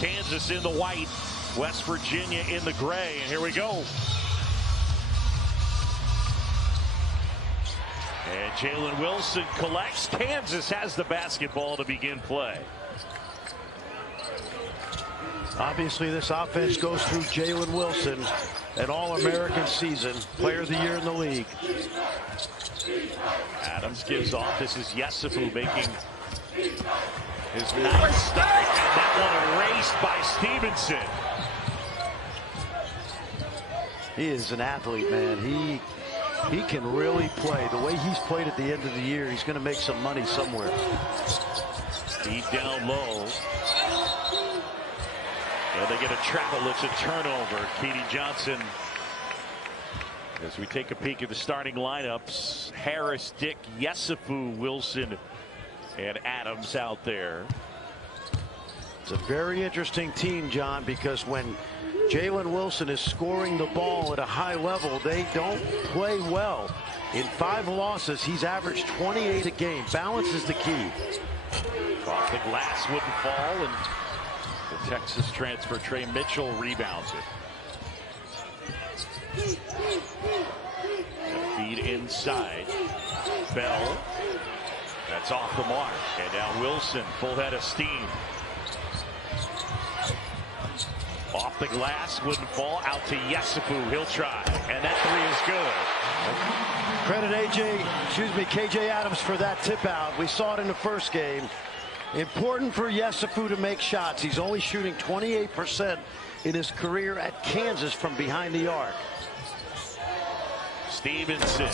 Kansas in the white, West Virginia in the gray, and here we go. And Jalen Wilson collects. Kansas has the basketball to begin play. Obviously, this offense goes through Jalen Wilson, an All-American season, Player of the Year in the league. Adams gives off. This is XII making his ninth start, and that one erased by Stevenson. He is an athlete, man. He can really play. The way he's played at the end of the year, he's going to make some money somewhere. Deep down low. And they get a travel. It's a turnover. Keedy Johnson. As we take a peek at the starting lineups, Harris, Dick, Yesufu, Wilson, and Adams out there. It's a very interesting team, John, because when Jalen Wilson is scoring the ball at a high level, they don't play well. In 5 losses, he's averaged 28 a game. Balance is the key. Off the glass, wouldn't fall, and the Texas transfer Trey Mitchell rebounds it. Feed inside. Bell. That's off the mark. And now Wilson, full head of steam. Off the glass, wouldn't fall. Out to Yesufu. He'll try. And that three is good. Credit KJ Adams for that tip out. We saw it in the first game. Important for Yesufu to make shots. He's only shooting 28% in his career at Kansas from behind the arc. Stevenson.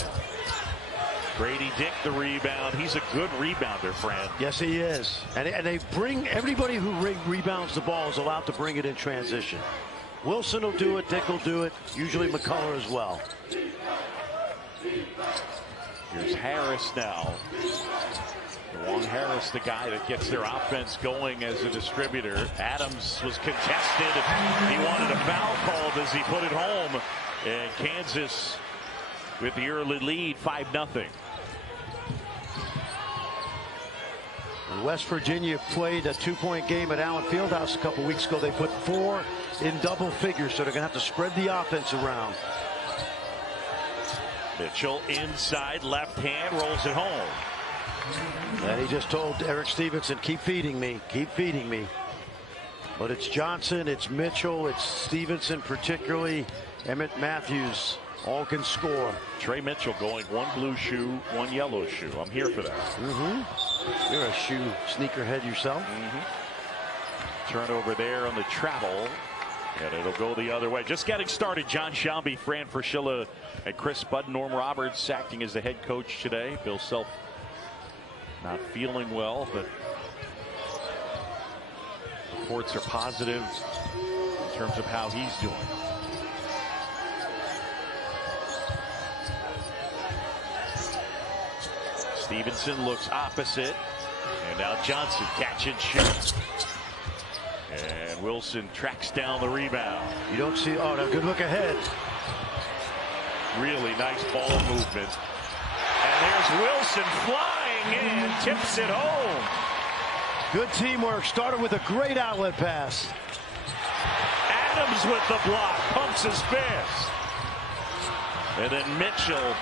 Grady Dick the rebound. He's a good rebounder, Fran. Yes, he is. And they bring everybody who rebounds the ball is allowed to bring it in transition. Wilson will do it. Dick will do it. Usually McCullough as well. Here's Harris now. Juwan Harris, the guy that gets their offense going as a distributor. Adams was contested. He wanted a foul called as he put it home. And Kansas with the early lead, 5-0. West Virginia played a 2-point game at Allen Fieldhouse a couple weeks ago. They put 4 in double figures, so they're going to have to spread the offense around. Mitchell inside, left hand, rolls it home. And he just told Eric Stevenson, keep feeding me, keep feeding me. But it's Johnson, it's Mitchell, it's Stevenson particularly, Emmett Matthews. All can score. Trey Mitchell going 1 blue shoe, 1 yellow shoe. I'm here for that. You're a shoe sneakerhead yourself. Turnover there on the travel. And it'll go the other way. Just getting started. John Shelby, Fran Fraschilla, and Chris Bud. Norm Roberts acting as the head coach today. Bill Self not feeling well, but reports are positive in terms of how he's doing. Stevenson looks opposite, and now Johnson catch and shoot. And Wilson tracks down the rebound. You don't see, oh, no, good look ahead. Really nice ball movement. And there's Wilson flying in, tips it home. Good teamwork, started with a great outlet pass. Adams with the block, pumps his fist. And then Mitchell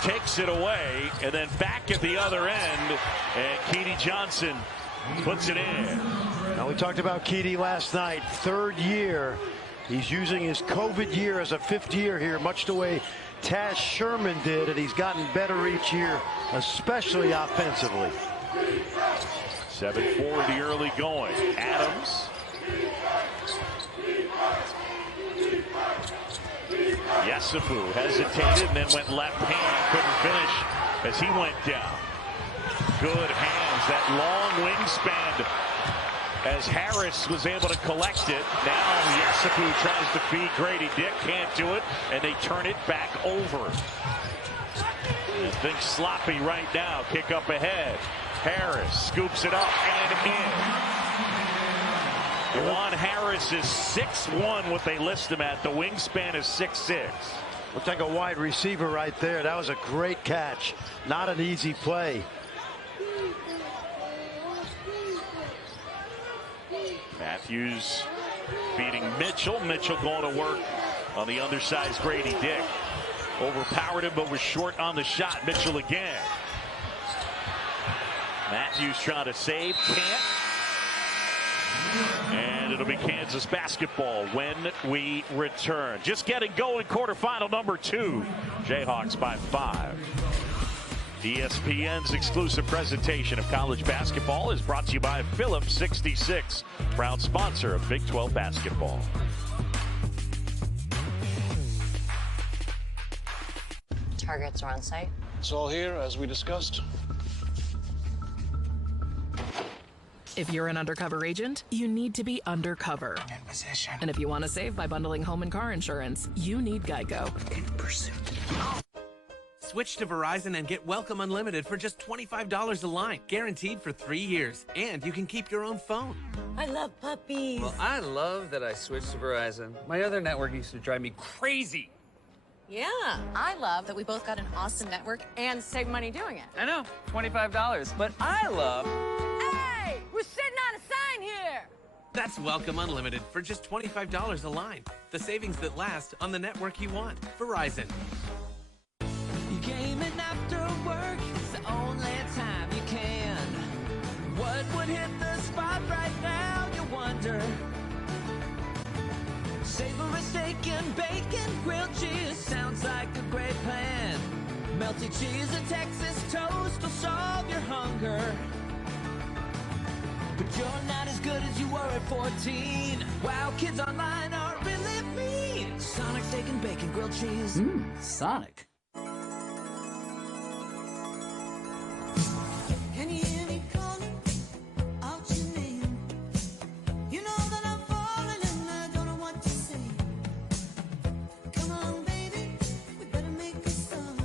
takes it away, and then back at the other end, and Keedy Johnson puts it in. Now, we talked about Keedy last night, 3rd year. He's using his COVID year as a 5th year here, much the way Taz Sherman did, and he's gotten better each year, especially offensively. 7-4 the early going. Adams. Yesufu hesitated and then went left hand, couldn't finish as he went down. Good hands, that long wingspan as Harris was able to collect it. Now Yesufu tries to feed Grady Dick, can't do it, and they turn it back over. And things sloppy right now, kick up ahead. Harris scoops it up and in. Juwan Harris is 6'1", what they list him at. The wingspan is 6'6". Looked like a wide receiver right there. That was a great catch. Not an easy play. Matthews feeding Mitchell. Mitchell going to work on the undersized Grady Dick. Overpowered him, but was short on the shot. Mitchell again. Matthews trying to save, can't. And it'll be Kansas basketball when we return. Just getting going, quarterfinal number 2. Jayhawks by 5. ESPN's exclusive presentation of college basketball is brought to you by Phillips 66, proud sponsor of Big 12 basketball. Targets are on site. It's all here, as we discussed. If you're an undercover agent, you need to be undercover. In position. And if you want to save by bundling home and car insurance, you need Geico. In pursuit. Switch to Verizon and get Welcome Unlimited for just $25 a line, guaranteed for 3 years. And you can keep your own phone. I love puppies. Well, I love that I switched to Verizon. My other network used to drive me crazy. Yeah. I love that we both got an awesome network and save money doing it. I know, $25. But I love... Hey, we're sitting on a sign here. That's Welcome Unlimited for just $25 a line. The savings that last on the network you want. Verizon. Gaming after work is the only time you can. What would hit the spot right now, you wonder? Savory steak and bacon, grilled cheese sounds like a great plan. Melty cheese and Texas toast will solve your hunger. But you're not as good as you were at 14. Wow, kids online are really mean. Sonic steak and bacon, grilled cheese. Sonic. Can you hear me calling out your name? You know that I'm falling and I don't know what to say. Come on, baby, we better make a start.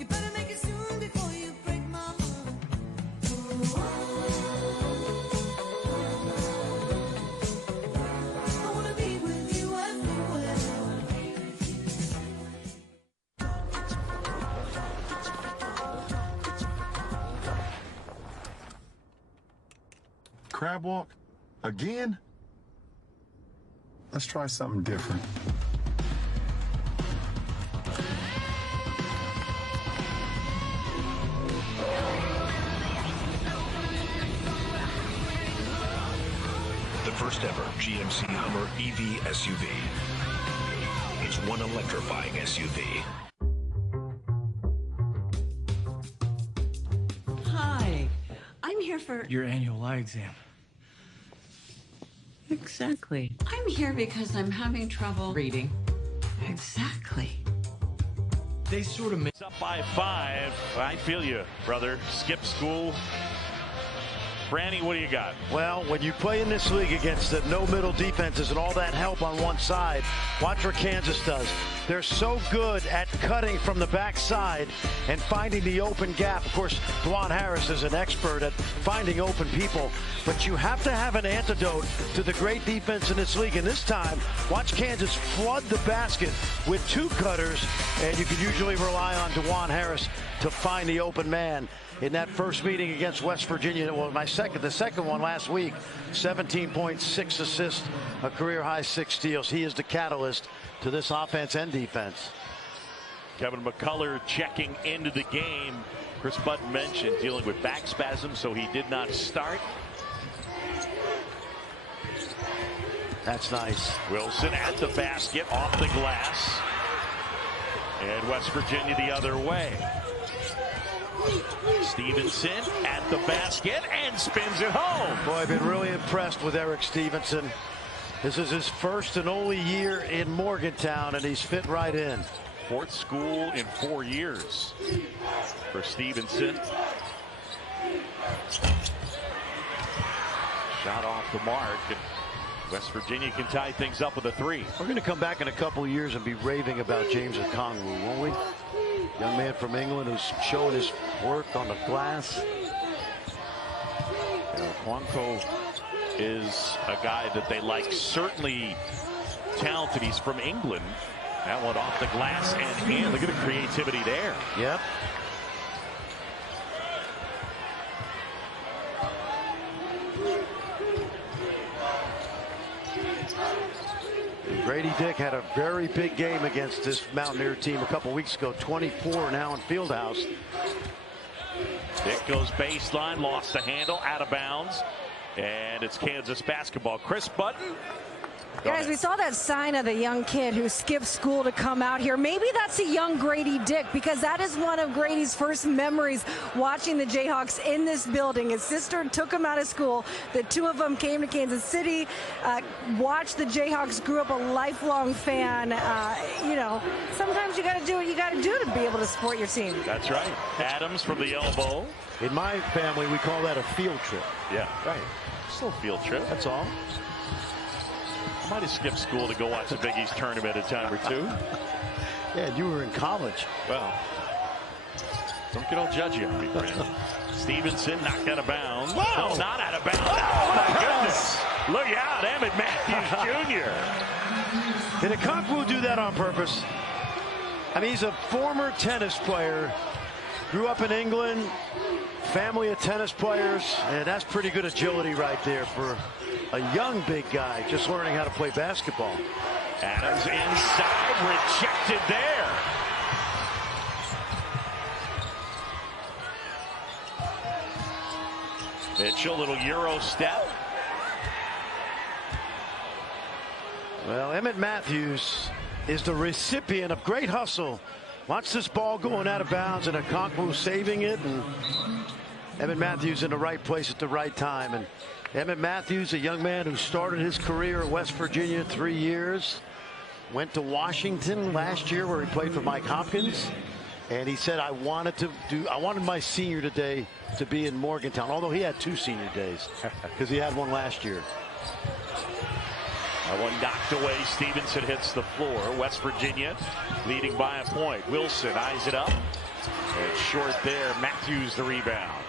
You better make it soon before you break my heart. I wanna be with you everywhere. Crab walk? Again? Let's try something different. The first ever GMC Hummer EV SUV. It's one electrifying SUV. Hi, I'm here for... Your annual eye exam. Exactly. I'm here because I'm having trouble reading. Exactly. They sort of It's up by 5. I feel you, brother. Skip school. Franny, what do you got? Well, when you play in this league against the no middle defenses and all that help on one side, watch what Kansas does. They're so good at cutting from the backside and finding the open gap. Of course, Juwan Harris is an expert at finding open people, but you have to have an antidote to the great defense in this league. And this time, watch Kansas flood the basket with 2 cutters, and you can usually rely on Juwan Harris to find the open man. In that first meeting against West Virginia, well, the second one last week, 17.6 assists, a career-high 6 steals. He is the catalyst to this offense and defense. Kevin McCullough checking into the game. Chris Button mentioned dealing with back spasms, so he did not start. That's nice. Wilson at the basket, off the glass. And West Virginia the other way. Stevenson at the basket and spins it home. Boy, I've been really impressed with Eric Stevenson. This is his first and only year in Morgantown, and he's fit right in. 4th school in 4 years for Stevenson. Shot off the mark, and West Virginia can tie things up with a 3. We're going to come back in a couple of years and be raving about James Okongwu, won't we? Young man from England who's showing his work on the glass. Okongwu is a guy that they like, certainly talented. He's from England. That one off the glass and in. Look at the creativity there. Yep. Grady Dick had a very big game against this Mountaineer team a couple weeks ago. 24 now in Fieldhouse. Dick goes baseline, lost the handle, out of bounds, and it's Kansas basketball. Chris Button. Guys, we saw that sign of the young kid who skipped school to come out here. Maybe that's a young Grady Dick, because that is one of Grady's first memories watching the Jayhawks in this building. His sister took him out of school. The two of them came to Kansas City, watched the Jayhawks, grew up a lifelong fan. You know, sometimes you got to do what you got to do to be able to support your team. That's right. Adams from the elbow. In my family, we call that a field trip. Yeah, right. Still a field trip. That's all. Might have skipped school to go watch the Big East tournament a time or two. Yeah, you were in college. Well, don't get all judgy on me, Brandon. Stevenson knocked out of bounds. Whoa. No, not out of bounds. Oh, my goodness. Look out, Emmett Matthews Jr. Did Okonkwo do that on purpose? I mean, he's a former tennis player. Grew up in England. Family of tennis players. And that's pretty good agility right there for a young big guy just learning how to play basketball. Adams inside, rejected there. Mitchell, little Euro step. Well, Emmett Matthews is the recipient of great hustle. Watch this ball going out of bounds and Okonkwo saving it, and Emmett Matthews in the right place at the right time. And Emmett Matthews, a young man who started his career at West Virginia 3 years, went to Washington last year where he played for Mike Hopkins, and he said, I wanted my senior day to be in Morgantown, although he had 2 senior days because he had one last year. That one knocked away. Stevenson hits the floor. West Virginia leading by a point. Wilson eyes it up. And short there. Matthews the rebound.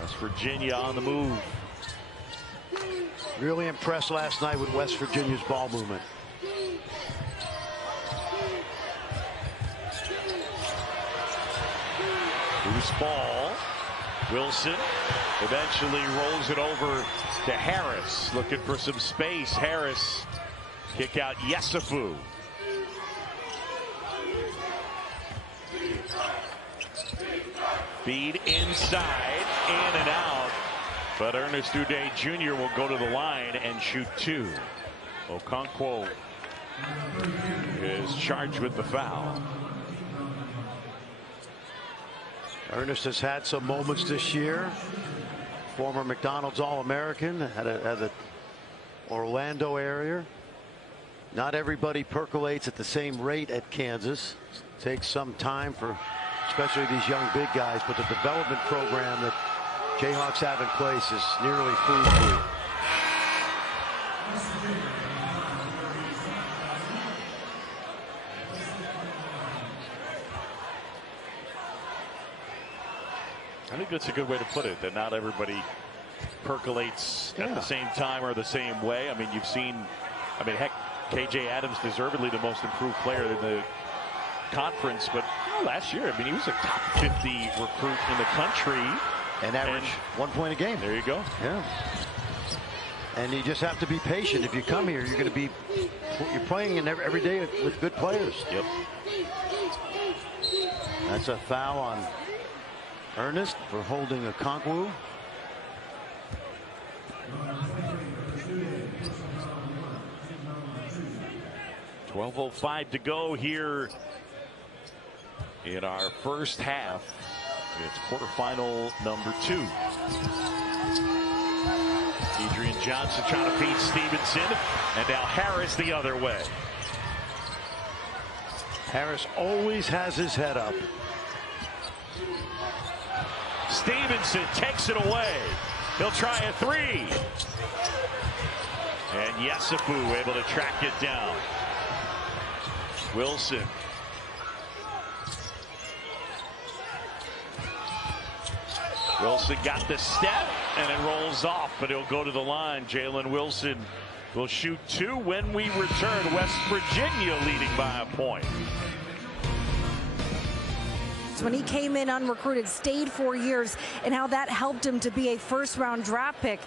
West Virginia on the move. Really impressed last night with West Virginia's ball movement. Loose ball. Wilson eventually rolls it over to Harris. Looking for some space. Harris kick out Yesufu. Feed inside, in and out. But Ernest Uday Jr. will go to the line and shoot 2. Okonkwo is charged with the foul. Ernest has had some moments this year. Former McDonald's All-American, had a Orlando area. Not everybody percolates at the same rate at Kansas. Takes some time for especially these young big guys, but the development program that Jayhawks have in place is nearly foolproof. I think that's a good way to put it, that not everybody percolates at the same time or the same way. I mean, you've seen, I mean, heck, KJ Adams deservedly the most improved player in the conference, but last year, I mean, he was a top 50 recruit in the country. And average 1 point a game. There you go. Yeah. And you just have to be patient. If you come here, you're playing in every day with good players. Yep. That's a foul on Ernest for holding Okonkwo. .12:05 to go here in our first half. It's quarterfinal number 2. Adrian Johnson trying to feed Stevenson, and now Harris the other way. Harris always has his head up. Stevenson takes it away. He'll try a 3. And Yesufu able to track it down. Wilson. Wilson got the step, and it rolls off, but he'll go to the line. Jalen Wilson will shoot 2 when we return. West Virginia leading by a point. When he came in unrecruited, stayed 4 years, and how that helped him to be a first-round draft pick.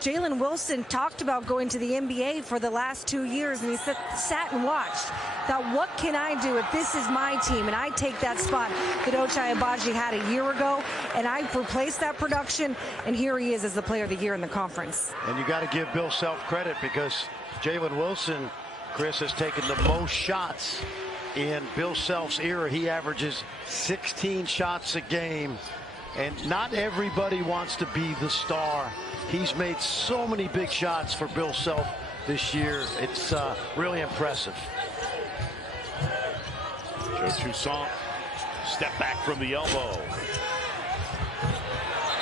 Jalen Wilson talked about going to the NBA for the last 2 years, and he sat and watched. Thought, what can I do if this is my team and I take that spot that Ochai Agbaji had a year ago, and I replaced that production, and here he is as the player of the year in the conference. And you got to give Bill Self credit, because Jalen Wilson, Chris, has taken the most shots in Bill Self's era. He averages 16 shots a game, and not everybody wants to be the star. He's made so many big shots for Bill Self this year. It's really impressive. Joe Toussaint, step back from the elbow.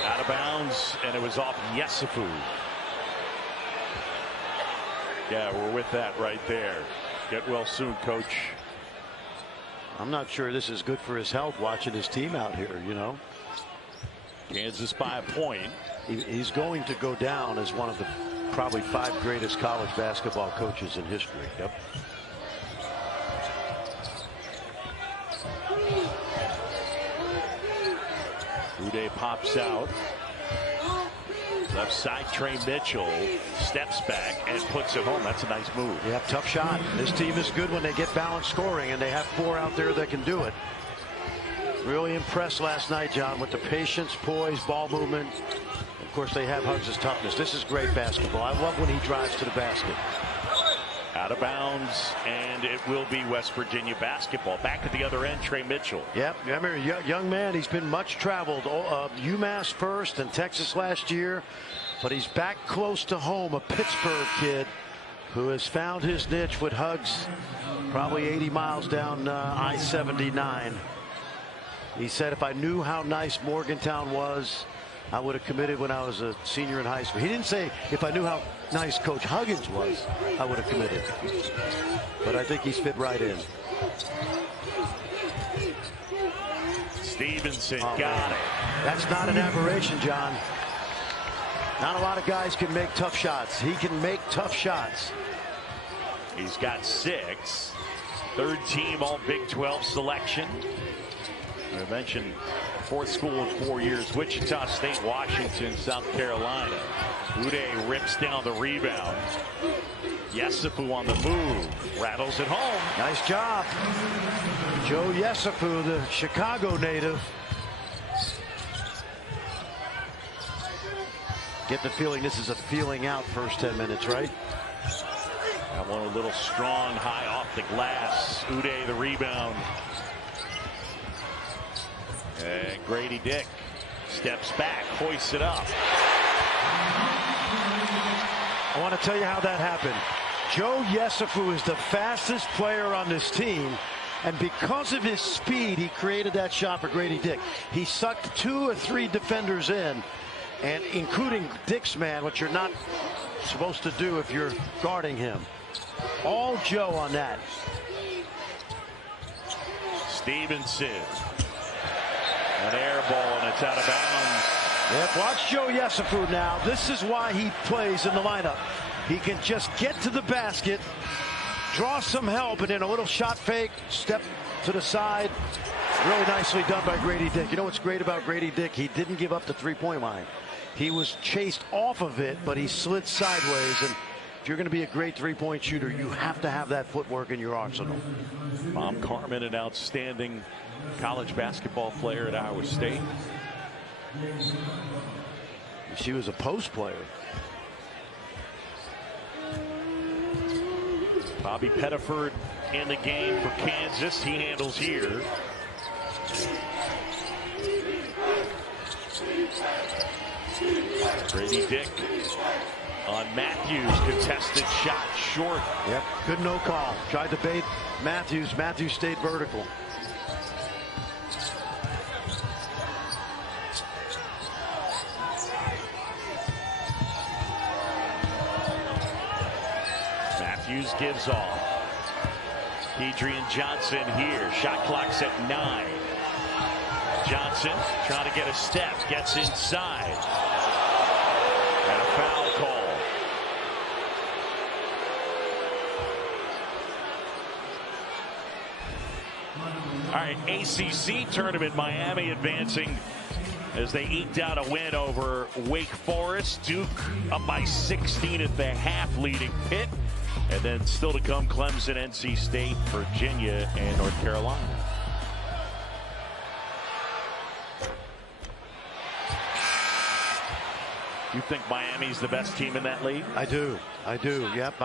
Out of bounds, and it was off Yesufu. Yeah, we're with that right there. Get well soon, coach. I'm not sure this is good for his health, watching his team out here, you know. Kansas by a point. He's going to go down as one of the probably 5 greatest college basketball coaches in history. Yep. Uday pops out. Left side, Trey Mitchell steps back and puts it home. That's a nice move. Yeah, tough shot. This team is good when they get balanced scoring, and they have 4 out there that can do it. Really impressed last night, John, with the patience, poise, ball movement. Of course, they have Huggs' toughness. This is great basketball. I love when he drives to the basket. Out of bounds, and it will be West Virginia basketball. Back at the other end, Trey Mitchell. Yep, remember, young man, he's been much traveled. UMass first and Texas last year, but he's back close to home, a Pittsburgh kid who has found his niche with Huggs, probably 80 miles down I-79. He said, if I knew how nice Morgantown was, I would have committed when I was a senior in high school. He didn't say, if I knew how nice Coach Huggins was, I would have committed. But I think he's fit right in. Stevenson got it. That's not an aberration, John. Not a lot of guys can make tough shots. He can make tough shots. He's got 6. Third team all Big 12 selection. I mentioned 4th school in 4 years. Wichita State, Washington, South Carolina. Uday rips down the rebound. Yesufu on the move. Rattles it home. Nice job. Joe Yesufu, the Chicago native. Get the feeling this is a feeling out first 10 minutes, right? That one a little strong, high off the glass. Uday the rebound. And Grady Dick steps back, hoists it up. I want to tell you how that happened. Joe Yesufu is the fastest player on this team, and because of his speed, he created that shot for Grady Dick. He sucked 2 or 3 defenders in, and including Dick's man, which you're not supposed to do if you're guarding him. All Joe on that. Stevenson. An air ball, and it's out of bounds. Yep, watch Joe Yesufu now. This is why he plays in the lineup. He can just get to the basket, draw some help, and then a little shot fake, step to the side. Really nicely done by Grady Dick. You know what's great about Grady Dick? He didn't give up the three-point line. He was chased off of it, but he slid sideways. And if you're going to be a great three-point shooter, you have to have that footwork in your arsenal. Mom Carmen, an outstanding college basketball player at Iowa State. She was a post player. Bobby Pettiford in the game for Kansas. He handles here. Grady Dick on Matthews. Contested shot short. Yep, good no call. Tried to bait Matthews. Matthews stayed vertical. Matthews gives off. Adrian Johnson here. Shot clock's at 9. Johnson trying to get a step. Gets inside. And a foul call. All right, ACC tournament, Miami advancing as they eked out a win over Wake Forest. Duke up by 16 at the half, leading Pitt. And then still to come, Clemson, NC State, Virginia, and North Carolina. You think Miami's the best team in that league? I do. Yep,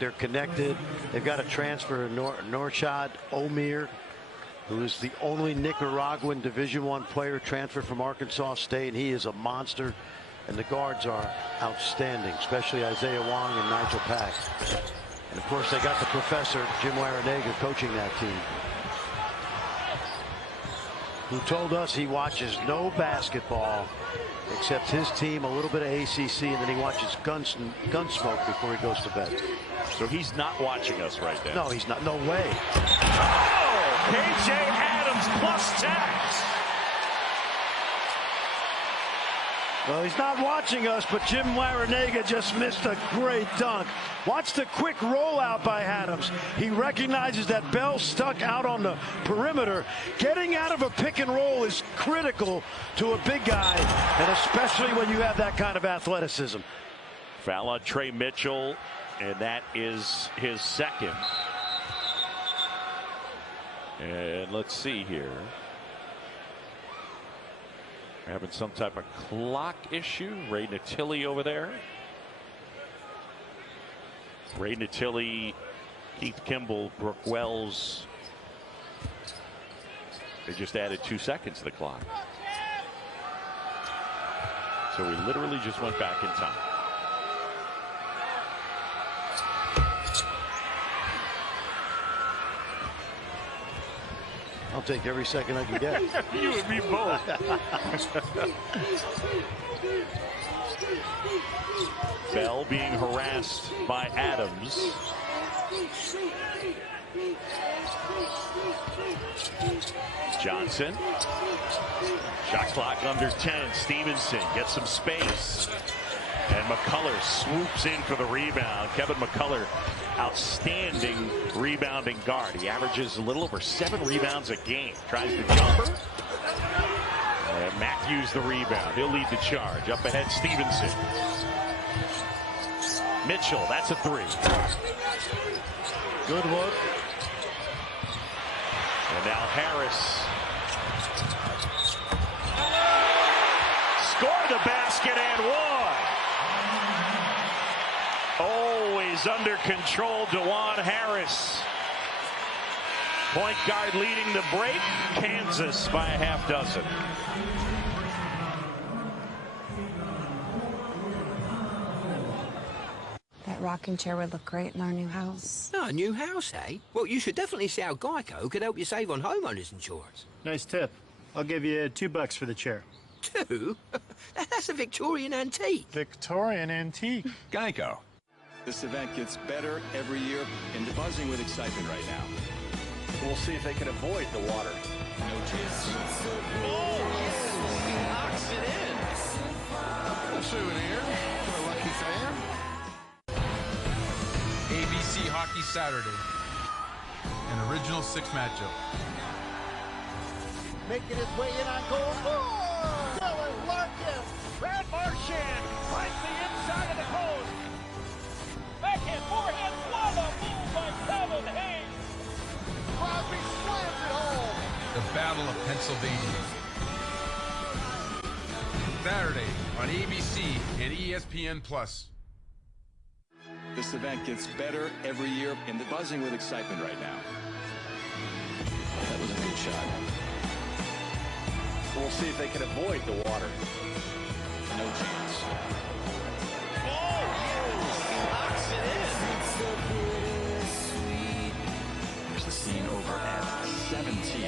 they're connected. They've got a transfer, Norshad Omir, who is the only Nicaraguan Division I player transferred from Arkansas State, and he is a monster. And the guards are outstanding, especially Isaiah Wong and Nigel Pack. And of course, they got the professor, Jim Larrañaga, coaching that team, who told us he watches no basketball except his team, a little bit of ACC, and then he watches Gunsmoke before he goes to bed. So he's not watching us right now. No, he's not. No way. Oh, KJ Adams plus tax. Well, he's not watching us, but Jim Larrañaga just missed a great dunk. Watch the quick rollout by Adams. He recognizes that Bell stuck out on the perimeter. Getting out of a pick and roll is critical to a big guy, and especially when you have that kind of athleticism. Foul on Trey Mitchell, and that is his second. And let's see here. We're having some type of clock issue. Ray Natili over there. Ray Natili, Keith Kimball, Brooke Wells. They just added 2 seconds to the clock. So we literally just went back in time. I'll take every second I can get. You and me both. Bell being harassed by Adams. Johnson. Shot clock under 10. Stevenson gets some space. And McCullough swoops in for the rebound. Kevin McCullough, outstanding rebounding guard. He averages a little over 7 rebounds a game. Tries the jumper. And Matthews the rebound. He'll lead the charge. Up ahead, Stevenson. Mitchell, that's a 3. Good look. And now Harris. Scored the basket and one. Always under control, DeJuan Harris. Point guard leading the break. Kansas by a half dozen. That rocking chair would look great in our new house. Oh, a new house, eh? Well, you should definitely see how Geico could help you save on homeowners insurance. Nice tip. I'll give you $2 for the chair. 2? That's a Victorian antique. Victorian antique. Geico. This event gets better every year and buzzing with excitement right now. We'll see if they can avoid the water. No chance. Oh, he knocks it in. A souvenir for a lucky fan. ABC Hockey Saturday. An original 6 matchup. Making his way in on goal. Oh, Dylan Larkin. Brad Marchand finds the inside of the post. Backhand, forehand, what a move by Kevin Hayes. Crosby slams it home. The Battle of Pennsylvania. Saturday on ABC and ESPN+. This event gets better every year and buzzing with excitement right now. That was a good shot. We'll see if they can avoid the water. No chance. Oh, he knocks it in. Here's the scene over at 17.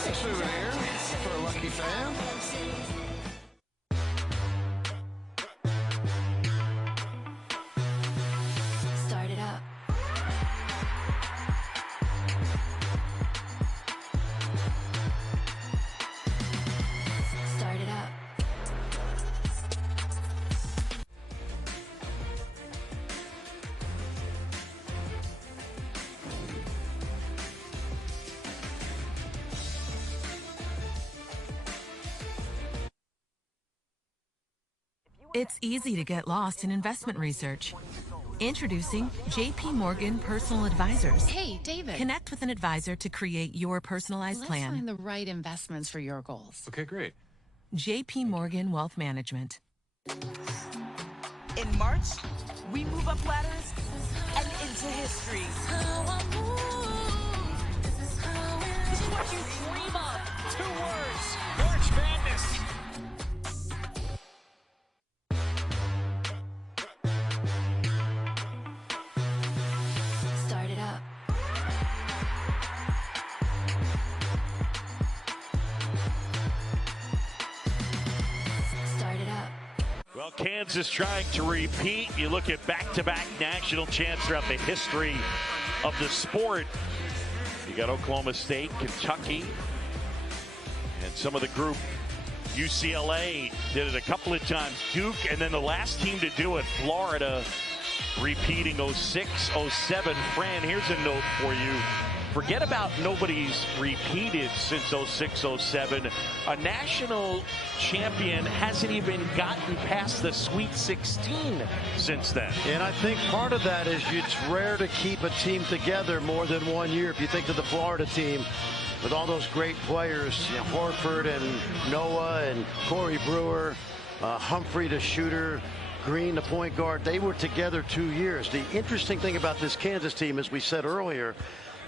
A souvenir for a lucky fan. Start it up. It's easy to get lost in investment research. Introducing JP Morgan Personal Advisors. Hey, David. Connect with an advisor to create your personalized Let's plan. find the right investments for your goals. Okay, great. JP Morgan Wealth Management. In March, we move up ladders and into history. This is what you dream of. 2 words. March Madness. Start it up. Start it up. Well, Kansas trying to repeat. You look at back-to-back national champs throughout the history of the sport. You got Oklahoma State, Kentucky, and some of the group. UCLA did it a couple of times. Duke, and then the last team to do it, Florida, repeating 06, 07. Fran, here's a note for you. Forget about nobody's repeated since 06, 07. A national champion hasn't even gotten past the Sweet 16 since then. And I think part of that is it's rare to keep a team together more than 1 year. If you think of the Florida team with all those great players, Horford and Noah and Corey Brewer, Humphrey the shooter, Green the point guard, they were together 2 years. The interesting thing about this Kansas team, as we said earlier,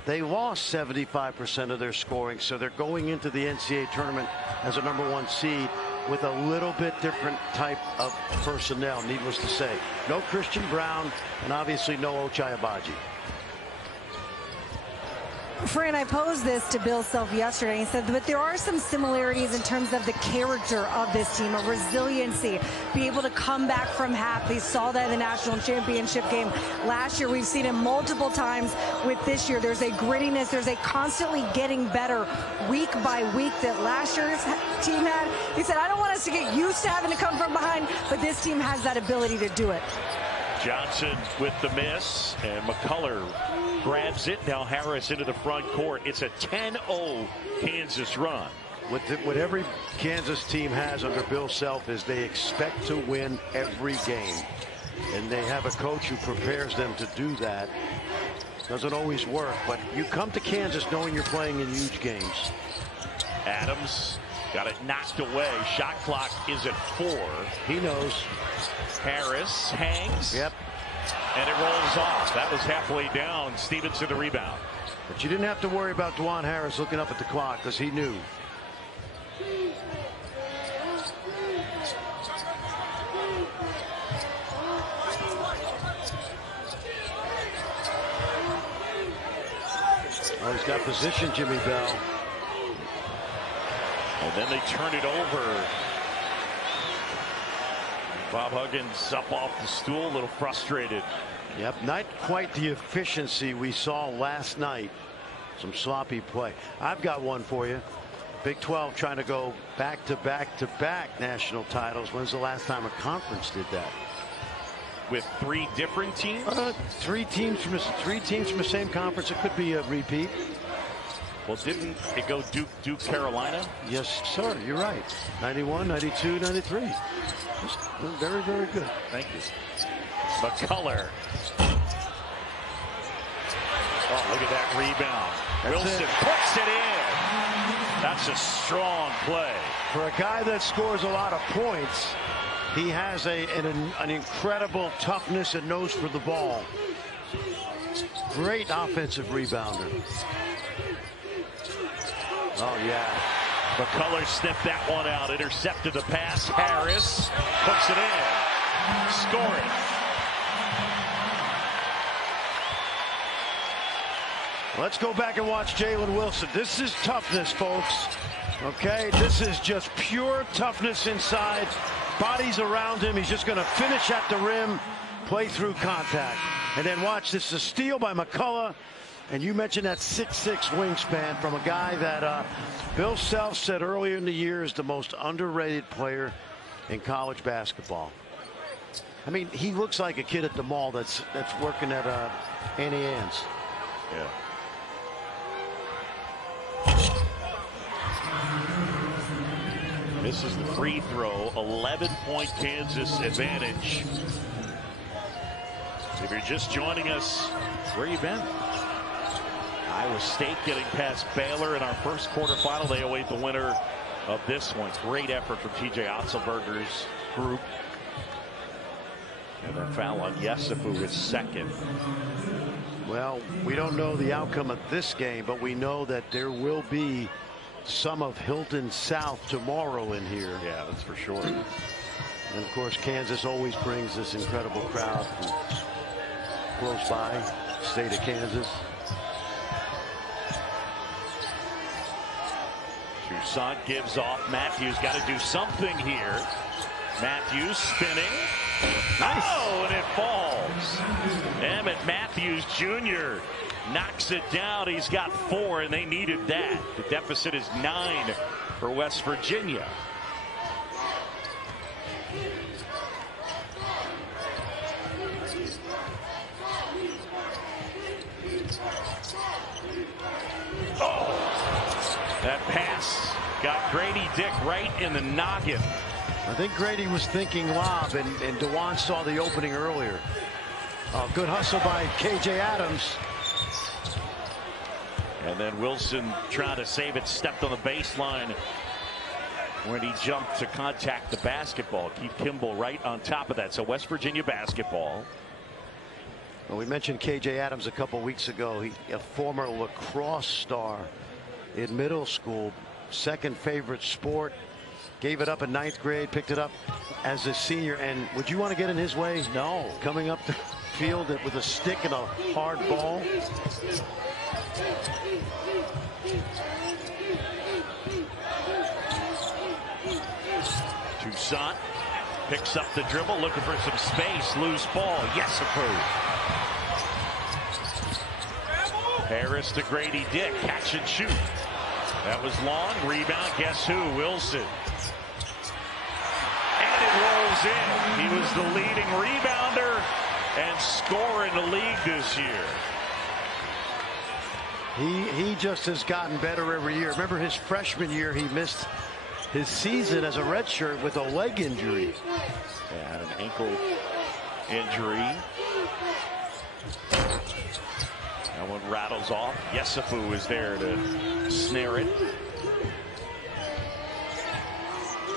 they lost 75% of their scoring, so they're going into the NCAA tournament as a #1 seed with a little bit different type of personnel, needless to say. No Christian Brown, and obviously no Ochai Agbaji. Fran, I posed this to Bill Self yesterday. He said, but there are some similarities in terms of the character of this team, a resiliency, be able to come back from half. We saw that in the national championship game last year. We've seen it multiple times with this year. There's a grittiness. There's a constantly getting better week by week that last year's team had. He said, I don't want us to get used to having to come from behind, but this team has that ability to do it. Johnson with the miss, and McCullough grabs it. Now Harris into the front court. It's a 10-0 Kansas run. What every Kansas team has under Bill Self is they expect to win every game. And they have a coach who prepares them to do that. Doesn't always work, but you come to Kansas knowing you're playing in huge games. Adams got it knocked away. Shot clock is at 4. He knows. Harris hangs. Yep. And it rolls off. That was halfway down. Stevenson the rebound. But you didn't have to worry about Dwan Harris looking up at the clock because he knew. Oh, he's got position, Jimmy Bell. And then they turn it over. Bob Huggins up off the stool, a little frustrated. Yep, not quite the efficiency we saw last night. Some sloppy play. I've got one for you. Big 12 trying to go back to back national titles. When's the last time a conference did that? With 3 different teams? 3 teams from the same conference. It could be a repeat. Well, didn't it go Duke, Carolina? Yes, sir. You're right. 91, 92, 93. Very, very good. Thank you. McCullough. Oh, look at that rebound. Wilson puts it in. That's a strong play. For a guy that scores a lot of points, he has an incredible toughness and nose for the ball. Great offensive rebounder. Oh, yeah. McCullough sniffed that one out. Intercepted the pass. Harris puts it in. Scoring. Let's go back and watch Jalen Wilson. This is toughness, folks. Okay, this is just pure toughness inside. Bodies around him. He's just going to finish at the rim, play through contact. And then watch, this is a steal by McCullough. And you mentioned that 6'6" wingspan from a guy that Bill Self said earlier in the year is the most underrated player in college basketball. I mean, he looks like a kid at the mall that's working at Annie Ann's. Yeah. Misses the free throw. 11-point Kansas advantage. If you're just joining us, where you been? Iowa State getting past Baylor in our first quarterfinal. They await the winner of this one. Great effort from TJ Otzelberger's group. And then foul on Yesufu, his second. Well, we don't know the outcome of this game, but we know that there will be some of Hilton South tomorrow in here. Yeah, that's for sure. And of course, Kansas always brings this incredible crowd from close by, state of Kansas. Toussaint gives off. Matthews got to do something here. Matthews spinning. Nice. Oh, and it falls. Emmett Matthews Jr. knocks it down. He's got 4, and they needed that. The deficit is 9 for West Virginia. Oh, that pass got Grady Dick right in the noggin. I think Grady was thinking lob, and DeJuan saw the opening earlier. Good hustle by KJ Adams. And then Wilson trying to save it, stepped on the baseline when he jumped to contact the basketball. Keith Kimball right on top of that. So West Virginia basketball. Well, we mentioned KJ Adams a couple weeks ago. He, a former lacrosse star in middle school, second favorite sport. Gave it up in 9th grade, picked it up as a senior. And would you want to get in his way? No. Coming up the field with a stick and a hard ball. Toussaint picks up the dribble, looking for some space. Loose ball. Yes, approved. Harris to Grady Dick. Catch and shoot. That was long. Rebound. Guess who? Wilson. And it rolls in. He was the leading rebounder and scorer in the league this year. He just has gotten better every year. Remember his freshman year, he missed his season as a redshirt with a leg injury. Yeah, an ankle injury. That one rattles off. Yesufu is there to snare it.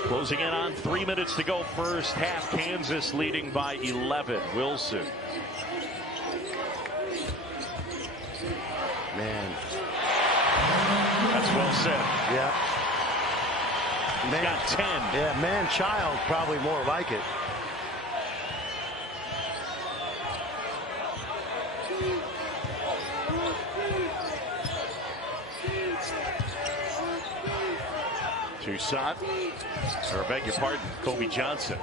Closing in on 3 minutes to go first half. Kansas leading by 11. Wilson. Man. That's well said. Yeah. He's got 10. Yeah, man-child, probably more like it. Toussaint, or beg your pardon, Kobe Johnson.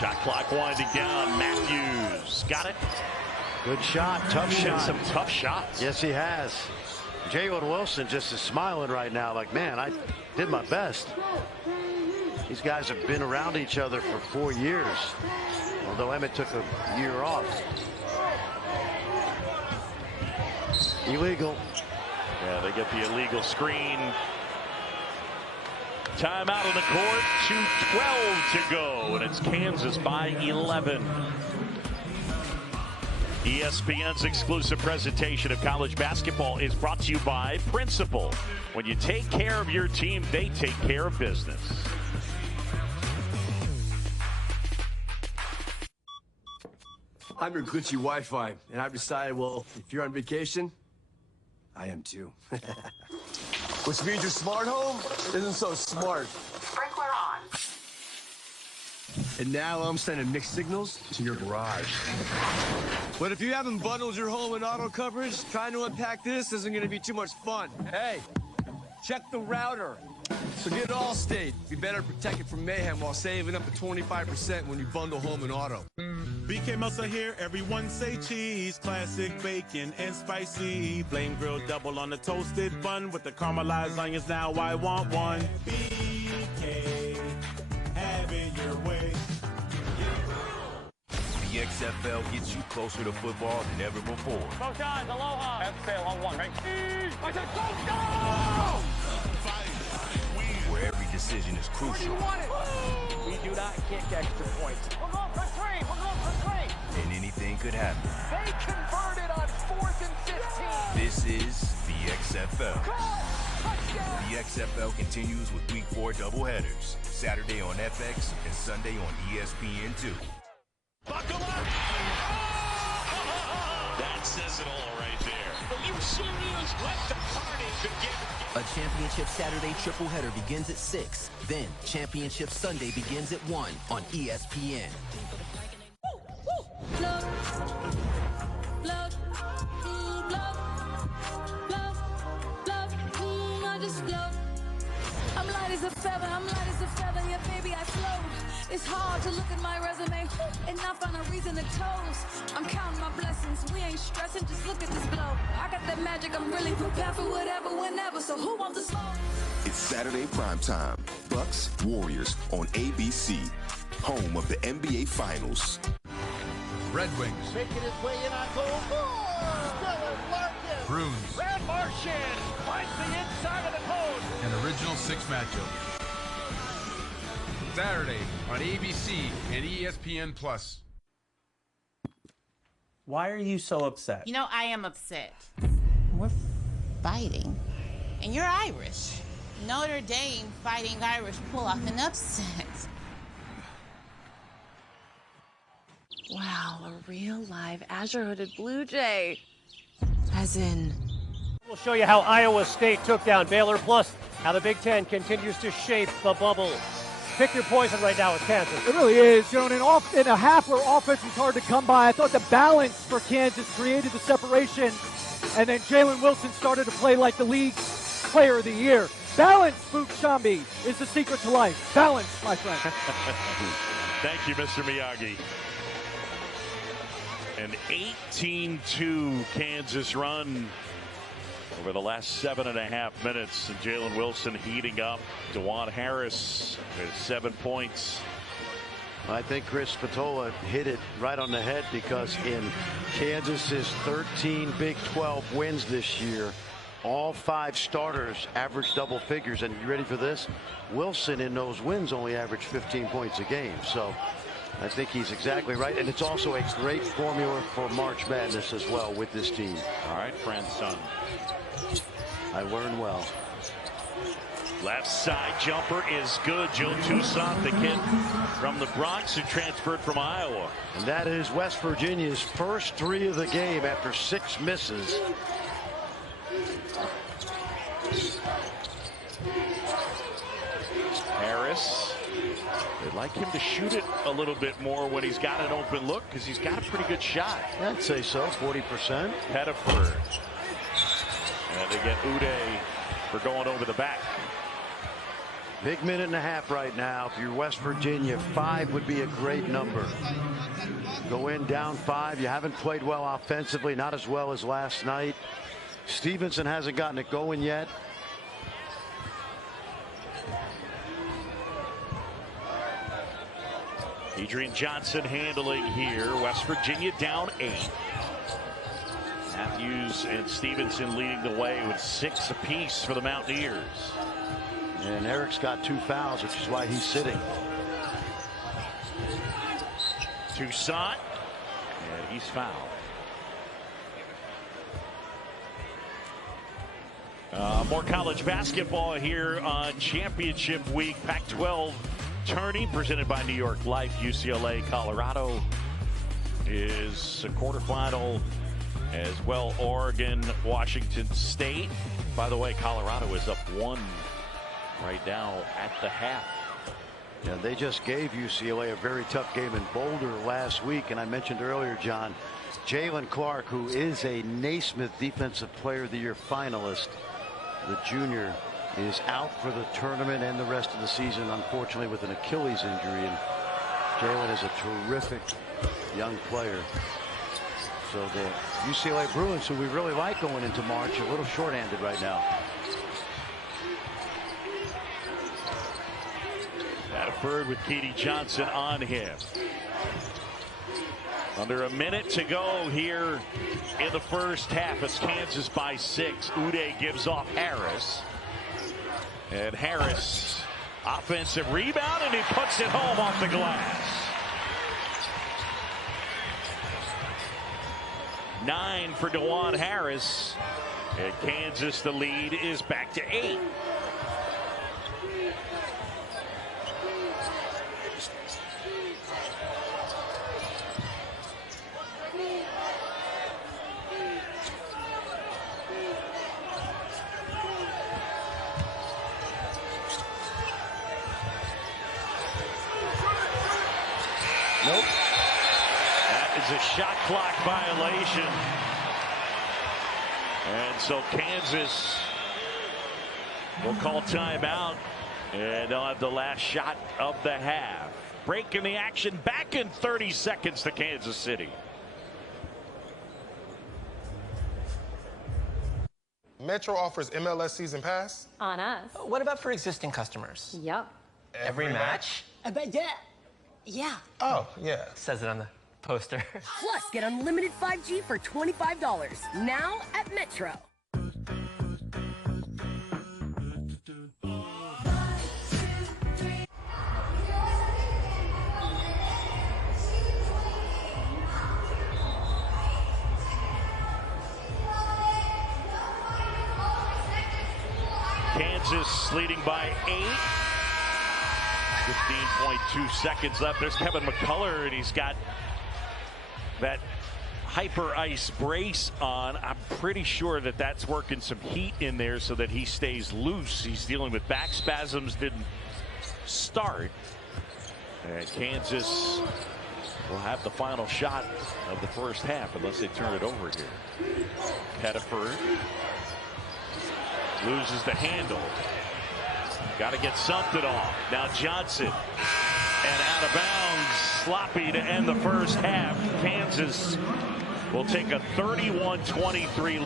Shot clock winding down. Matthews got it. Good shot, tough shot. Some tough shots. Yes, he has. Jalen Wilson just is smiling right now like, man, I did my best. These guys have been around each other for 4 years, although Emmett took a year off. Illegal. Yeah, they get the illegal screen. Timeout on the court. 2:12 to go, and it's Kansas by 11. ESPN's exclusive presentation of college basketball is brought to you by Principal. When you take care of your team, they take care of business. I'm your glitchy Wi-Fi, and I've decided, well, if you're on vacation, I am too. Which means your smart home isn't so smart. Sprinkler on. And now I'm sending mixed signals to your garage. But if you haven't bundled your home in auto coverage, trying to unpack this isn't going to be too much fun. Hey, check the router. So get Allstate. Be better protected from mayhem while saving up to 25% when you bundle home and auto. BK Muscle here, everyone say cheese. Classic bacon and spicy. Flame grilled double on the toasted bun with the caramelized onions. Now I want one. BK, have it your way. The XFL gets you closer to football than ever before. Both guys, aloha. XFL on one, right? I said go! Where every decision is Where do you crucial. want it? We do not kick extra points. We're going for three. We're going for three. And anything could happen. They converted on 4th and 15. This is the XFL. The XFL continues with Week 4 doubleheaders. Saturday on FX and Sunday on ESPN2. Buckle up! That says it all right there. Are you serious? Let the party begin. A championship Saturday tripleheader begins at 6. Then championship Sunday begins at 1 on ESPN. I'm light as a feather, yeah, baby, I float. It's hard to look at my resume and not find a reason to toast. I'm counting my blessings, we ain't stressing, just look at this glow. I got that magic, I'm really prepared for whatever, whenever, so who wants to smoke? It's Saturday primetime. Bucks Warriors on ABC, home of the NBA Finals. Red Wings, Making his way in on goal. Stellar Larkin. Bruins, Brad Marchand finds the inside of the post. an original 6 matchup. Saturday on ABC and ESPN+. Why are you so upset? You know, I am upset. We're fighting, and you're Irish. Notre Dame fighting Irish pull off an upset. Wow, a real live Azure hooded Blue Jay. As in... We'll show you how Iowa State took down Baylor, plus how the Big Ten continues to shape the bubble. Pick your poison right now with Kansas. It really is. You know, in a half where offense was hard to come by, I thought the balance for Kansas created the separation, and then Jalen Wilson started to play like the league's player of the year. Balance, Spook Shambi, is the secret to life. Balance, my friend. Thank you, Mr. Miyagi. An 18-2 Kansas run over the last 7.5 minutes. And Jalen Wilson heating up. DeJuan Harris with 7 points. I think Chris Spatola hit it right on the head, because in Kansas's 13 Big 12 wins this year, all 5 starters averaged double figures. And you ready for this? Wilson in those wins only averaged 15 points a game. So I think he's exactly right. And it's also a great formula for March Madness as well with this team. All right, friend, son. I learned well. Left side jumper is good. Joe Toussaint, the kid from the Bronx who transferred from Iowa. And that is West Virginia's first 3 of the game after 6 misses. Harris. They'd like him to shoot it a little bit more when he's got an open look, because he's got a pretty good shot. I'd say so, 40%. Pettiford. And they get Uday for going over the back. Big minute and a half right now. If you're West Virginia, 5 would be a great number. Go in down 5. You haven't played well offensively, not as well as last night. Stevenson hasn't gotten it going yet. Adrian Johnson handling here. West Virginia down 8. Matthews and Stevenson leading the way with 6 apiece for the Mountaineers. And Eric's got 2 fouls, which is why he's sitting. Toussaint, and he's fouled. More college basketball here on championship week. Pac-12 tourney presented by New York Life. UCLA, Colorado is a quarterfinal as well. Oregon, Washington State. By the way, Colorado is up 1 right now at the half. Yeah, they just gave UCLA a very tough game in Boulder last week. And I mentioned earlier, John, Jalen Clark, who is a Naismith Defensive Player of the Year finalist, the junior, is out for the tournament and the rest of the season, unfortunately, with an Achilles injury. And Jalen is a terrific young player. So the UCLA Bruins, who we really like going into March, a little shorthanded right now. Pettiford with Keedy Johnson on him. Under a minute to go here in the first half. It's Kansas by 6. Uday gives off Harris. And Harris, offensive rebound, and he puts it home off the glass. 9 for DeJuan Harris. And Kansas, the lead is back to 8. Nope. That is a shot clock violation. And so Kansas will call timeout, and they'll have the last shot of the half. Breaking the action back in 30 seconds to Kansas City. Metro offers MLS Season Pass. On us. What about for existing customers? Yep. Every match? I bet that. Yeah. Oh, yeah. Says it on the poster. Plus, get unlimited 5G for $25. Now at Metro. Kansas leading by 8. 15.2 seconds left. There's Kevin McCullough, and he's got that hyper ice brace on. I'm pretty sure that that's working some heat in there so that he stays loose. He's dealing with back spasms, didn't start. And Kansas will have the final shot of the first half unless they turn it over here. Pettiford loses the handle. Got to get something off. Now Johnson. And out of bounds. Sloppy to end the first half. Kansas will take a 31-23.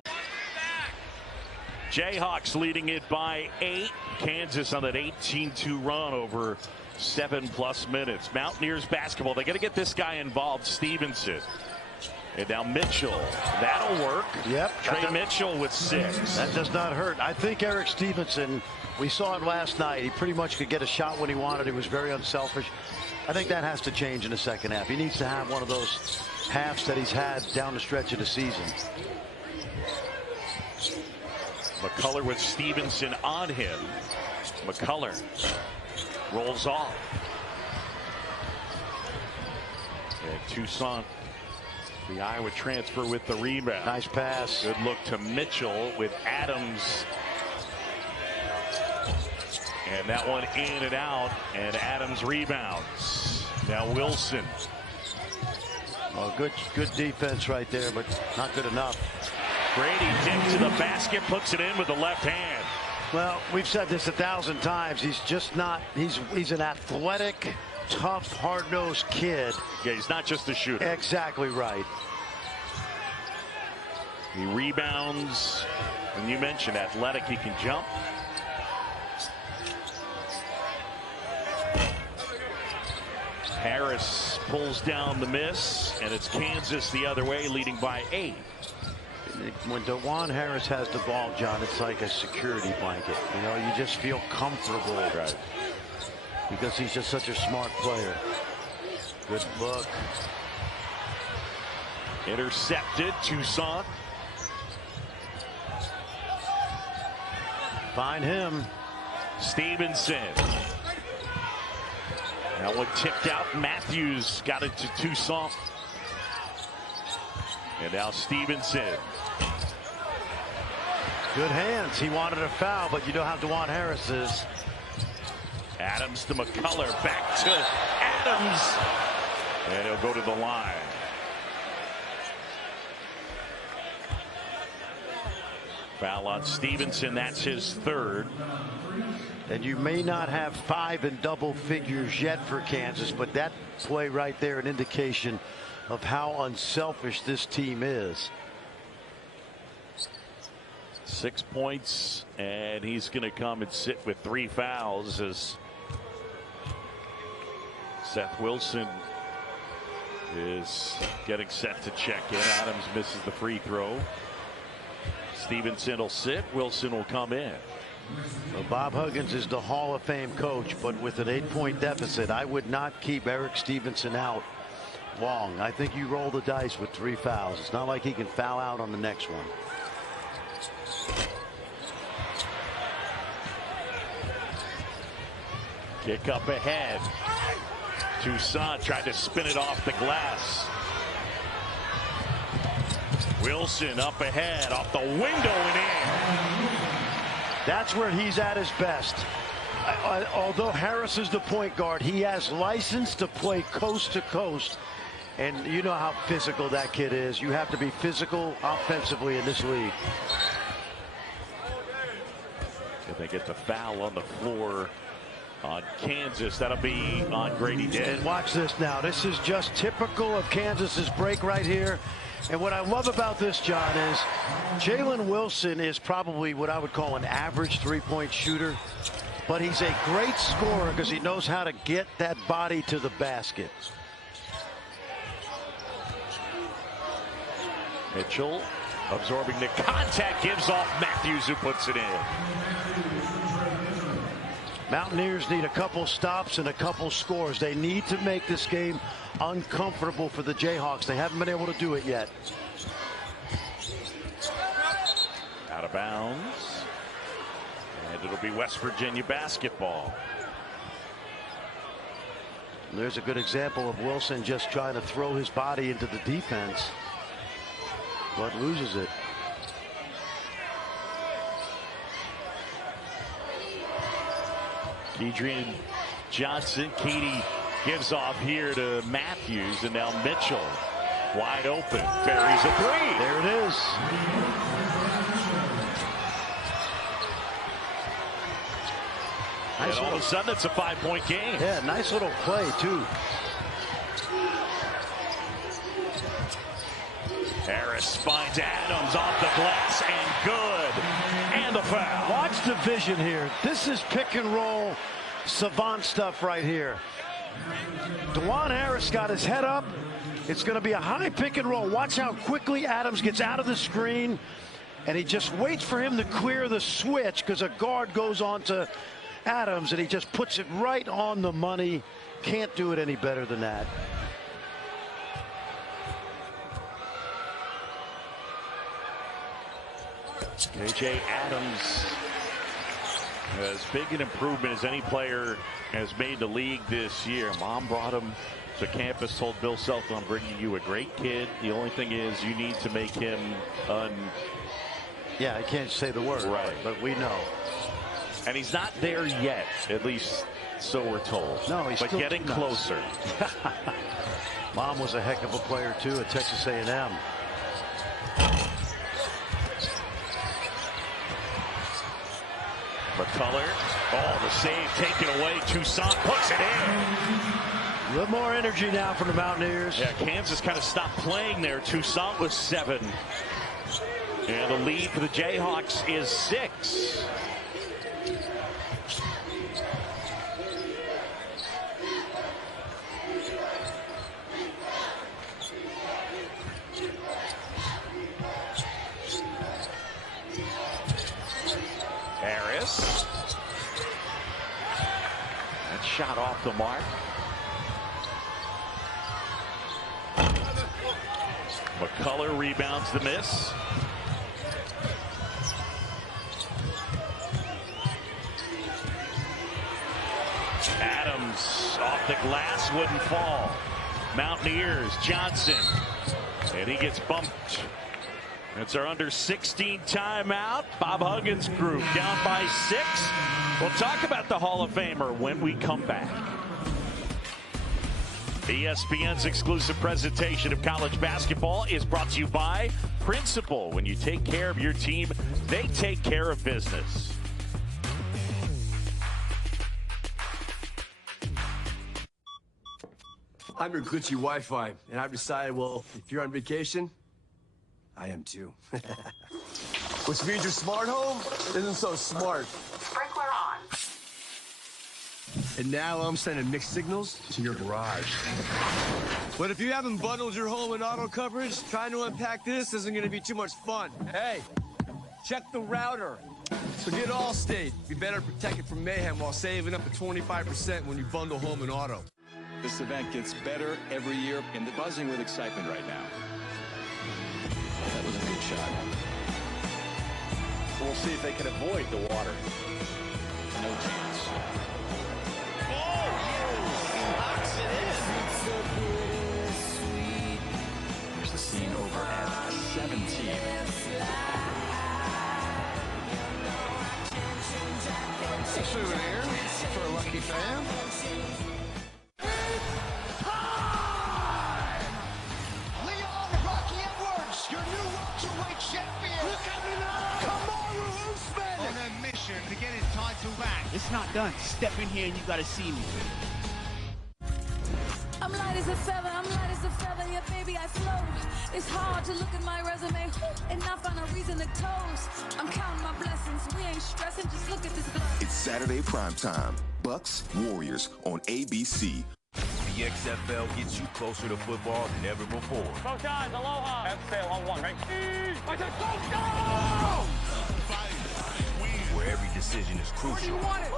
Jayhawks leading it by 8. Kansas on that 18-2 run over 7+ minutes. Mountaineers basketball. They got to get this guy involved, Stevenson. And now Mitchell. That'll work. Yep. Trey Mitchell with 6. That does not hurt. I think Eric Stevenson, we saw it last night. He pretty much could get a shot when he wanted. He was very unselfish. I think that has to change in the second half. He needs to have one of those halves that he's had down the stretch of the season. McCullough with Stevenson on him. McCullough rolls off. And Toussaint, the Iowa transfer, with the rebound. Nice pass. Good look to Mitchell with Adams. And that one in and out, and Adams rebounds. Now Wilson. Oh, good defense right there, but not good enough. Brady digs to the basket, puts it in with the left hand. Well, we've said this 1,000 times. He's just not. He's an athletic, tough, hard-nosed kid. Yeah, he's not just a shooter. Exactly right. He rebounds, and you mentioned athletic. He can jump. Harris pulls down the miss, and it's Kansas the other way, leading by 8. When DeJuan Harris has the ball, John, it's like a security blanket. You know, you just feel comfortable. Right. Because he's just such a smart player. Good look. Intercepted. Toussaint. Find him. Stevenson. That one tipped out. Matthews got it to Toussaint. And now Stevenson. Good hands. He wanted a foul, but you know how DeJuan Harris is. Adams to McCullough. Back to Adams. And he'll go to the line. Foul on Stevenson. That's his 3rd. And you may not have 5 in double figures yet for Kansas, but that play right there, an indication of how unselfish this team is. 6 points, and he's going to come and sit with 3 fouls as Seth Wilson is getting set to check in. Adams misses the free throw. Stevenson will sit. Wilson will come in. Well, Bob Huggins is the Hall of Fame coach, but with an 8-point deficit, I would not keep Eric Stevenson out long. I think you roll the dice with 3 fouls. It's not like he can foul out on the next one. Kick up ahead. Toussaint tried to spin it off the glass. Wilson up ahead, off the window and in. That's where he's at his best. Although Harris is the point guard, he has license to play coast to coast. And you know how physical that kid is. You have to be physical offensively in this league. If they get the foul on the floor on Kansas, that'll be on Grady Dick. And watch this now. This is just typical of Kansas's break right here. And what I love about this, John, is Jalen Wilson is probably what I would call an average three-point shooter. But he's a great scorer because he knows how to get that body to the basket. Mitchell absorbing the contact, gives off Matthews, who puts it in. Mountaineers need a couple stops and a couple scores. They need to make this game uncomfortable for the Jayhawks. They haven't been able to do it yet. Out of bounds. And it'll be West Virginia basketball. There's a good example of Wilson just trying to throw his body into the defense, but loses it. Adrian Johnson, Keedy gives off here to Matthews, and now Mitchell wide open, buries a three. There it is. And all of a sudden it's a 5-point game. Yeah, nice little play too. Harris finds Adams off the glass, and good. And the foul. Watch the vision here. This is pick and roll savant stuff right here. DeJuan Harris got his head up. It's going to be a high pick and roll. Watch how quickly Adams gets out of the screen, and he just waits for him to clear the switch because a guard goes on to Adams, and he just puts it right on the money. Can't do it any better than that. J.J. Adams, as big an improvement as any player has made the league this year. Mom brought him to campus, told Bill Self, I'm bringing you a great kid. The only thing is you need to make him Yeah, I can't say the word, right, but we know. And he's not there yet, at least so we're told. No, he's but still getting closer. Mom was a heck of a player too at Texas A&M. McCullough, oh, the save taken away. Toussaint puts it in. A little more energy now from the Mountaineers. Yeah, Kansas kind of stopped playing there. Toussaint was 7. And the lead for the Jayhawks is 6. Harris. That shot off the mark. McCullough rebounds the miss. Adams off the glass, wouldn't fall. Mountaineers, Johnson. And he gets bumped. It's our under 16 timeout. Bob Huggins group down by 6. We'll talk about the Hall of Famer when we come back. ESPN's exclusive presentation of college basketball is brought to you by Principal. When you take care of your team, they take care of business. I'm your glitchy Wi-Fi, and I've decided, well, if you're on vacation, I am too. Which means your smart home isn't so smart. Sprinkler on. And now I'm sending mixed signals to your garage. But if you haven't bundled your home and auto coverage, trying to unpack this isn't going to be too much fun. Hey, check the router. Forget Allstate. Be better protected from mayhem while saving up to 25% when you bundle home and auto. This event gets better every year, and they're buzzing with excitement right now. That was a good shot. We'll see if they can avoid the water. No chance. Knocks it in. Here's the scene over at 17. A souvenir for a lucky fan. Leon Rocky Edwards, your new welterweight champion. Look at me now. Kamaru Usman. On a mission to get his title back. It's not done. Step in here and you gotta see me. I'm light as a feather, I'm light as a feather, yeah baby I float. It's hard to look at my resume and not find a reason to toast. I'm counting my blessings, we ain't stressing, just look at this glow. It's Saturday primetime. Bucks, Warriors on ABC. The XFL gets you closer to football than ever before. Coach John, aloha. XFL on one, right? I said, go! Where every decision is crucial. Where do you want it?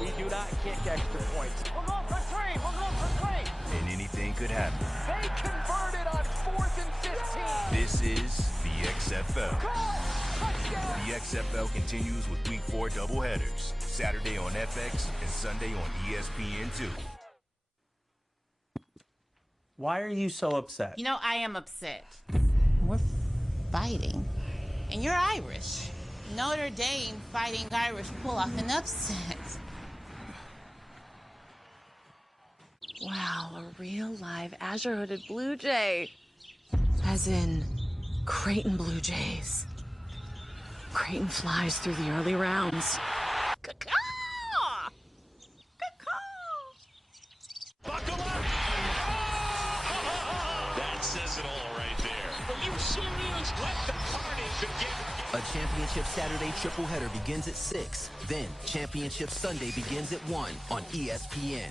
We do not kick extra points. We're going for three. We're going for three. And anything could happen. They converted on 4th and 15. This is the XFL. The XFL continues with Week 4 doubleheaders. Saturday on FX and Sunday on ESPN2. Why are you so upset? You know, I am upset. We're fighting. And you're Irish. Notre Dame fighting Irish pull off an upset. Wow, a real live azure hooded blue jay. As in Creighton Blue Jays. Creighton flies through the early rounds. Caw-caw! Buckle up! That says it all right there. Are you serious? Let the party begin. A championship Saturday triple-header begins at 6. Then championship Sunday begins at 1 on ESPN.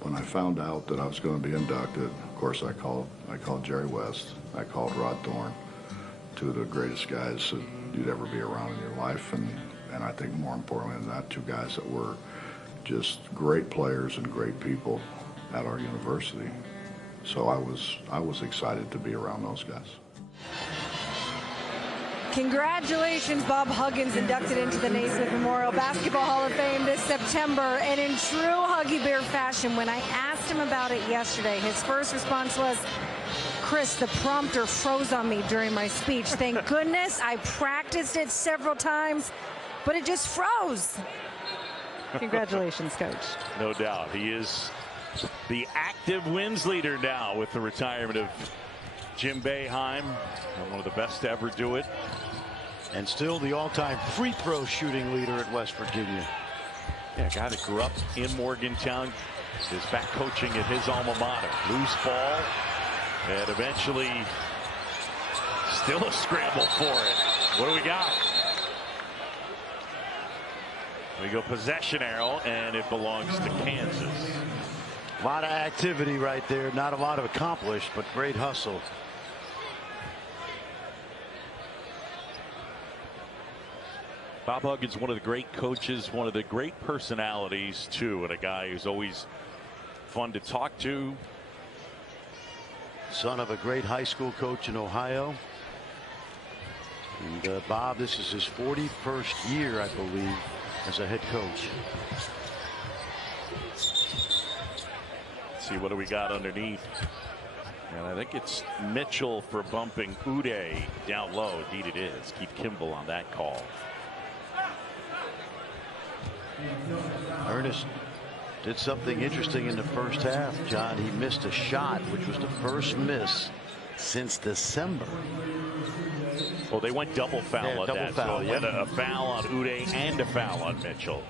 When I found out that I was going to be inducted, of course I called Jerry West. I called Rod Thorne, two of the greatest guys that you'd ever be around in your life, and I think more importantly than that, two guys that were just great players and great people at our university. So I was excited to be around those guys. Congratulations, Bob Huggins, inducted into the Naismith Memorial Basketball Hall of Fame this September. And in true Huggy Bear fashion, when I asked him about it yesterday, his first response was, Chris, the prompter froze on me during my speech. Thank goodness. I practiced it several times, but it just froze. Congratulations, Coach. No doubt. He is the active wins leader now with the retirement of Jim Boeheim, one of the best to ever do it. And still the all-time free throw shooting leader at West Virginia. Yeah, a guy that grew up in Morgantown, is back coaching at his alma mater. Loose ball, and eventually still a scramble for it. What do we got? We go possession arrow, and it belongs to Kansas. A lot of activity right there. Not a lot of accomplished, but great hustle. Bob Huggins, one of the great coaches, one of the great personalities, too, and a guy who's always fun to talk to. Son of a great high school coach in Ohio. And Bob, this is his 41st year, I believe, as a head coach. See, what do we got underneath? And I think it's Mitchell for bumping Uday down low. Indeed it is. Keith Kimball on that call. Ernest did something interesting in the first half, John. He missed a shot, which was the first miss since December. Well, they went double foul on double that. Foul, so it went a foul on Uday and a foul on Mitchell.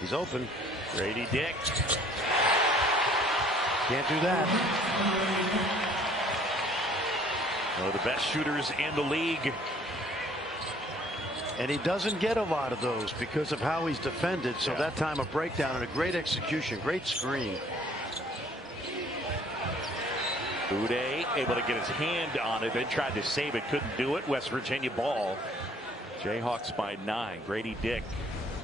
He's open. Grady Dick. Can't do that. One of the best shooters in the league. And he doesn't get a lot of those because of how he's defended. So that time a breakdown and a great execution, great screen. Uday able to get his hand on it, then tried to save it, couldn't do it. West Virginia ball. Jayhawks by 9. Grady Dick,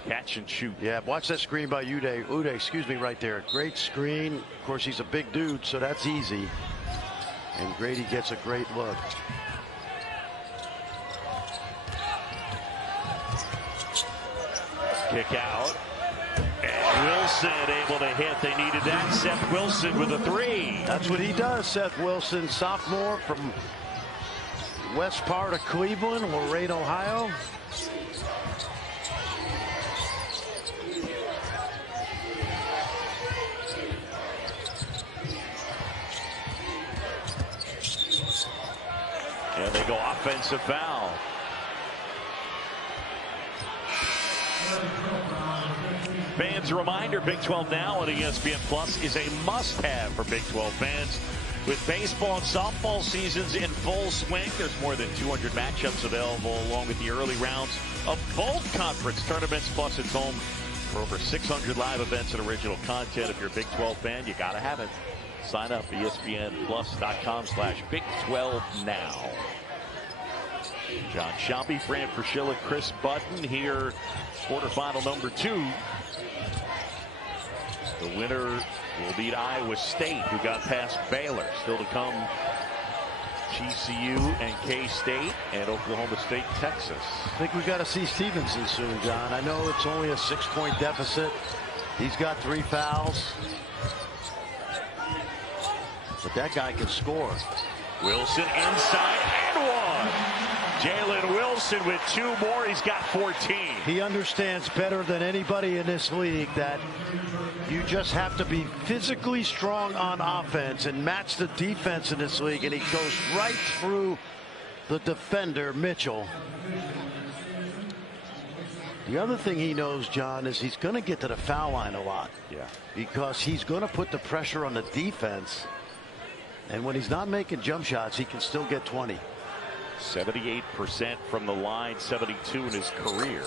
catch and shoot. Yeah, watch that screen by Uday, excuse me, right there. Great screen. Of course, he's a big dude, so that's easy. And Grady gets a great look. Kick out. And Wilson able to hit. They needed that. Seth Wilson with a 3. That's what he does, Seth Wilson, sophomore from west part of Cleveland, Lorain, Ohio. And they go offensive foul. Fans, a reminder, Big 12 Now on ESPN Plus is a must-have for Big 12 fans. With baseball and softball seasons in full swing, there's more than 200 matchups available along with the early rounds of both conference tournaments. Plus, it's home for over 600 live events and original content. If you're a Big 12 fan, you got to have it. Sign up, ESPNplus.com/Big 12 Now. John Shelby, Fran Fraschilla, Chris Button here, quarterfinal number 2. The winner will beat Iowa State, who got past Baylor. Still to come, GCU and K-State, and Oklahoma State, Texas. I think we got to see Stevenson soon, John. I know it's only a 6-point deficit. He's got 3 fouls. But that guy can score. Wilson inside and 1. Jalen Wilson with 2 more. He's got 14. He understands better than anybody in this league that you just have to be physically strong on offense and match the defense in this league. And he goes right through the defender, Mitchell. The other thing he knows, John, is he's going to get to the foul line a lot. Yeah. Because he's going to put the pressure on the defense. And when he's not making jump shots, he can still get 20. 78% from the line, 72 in his career.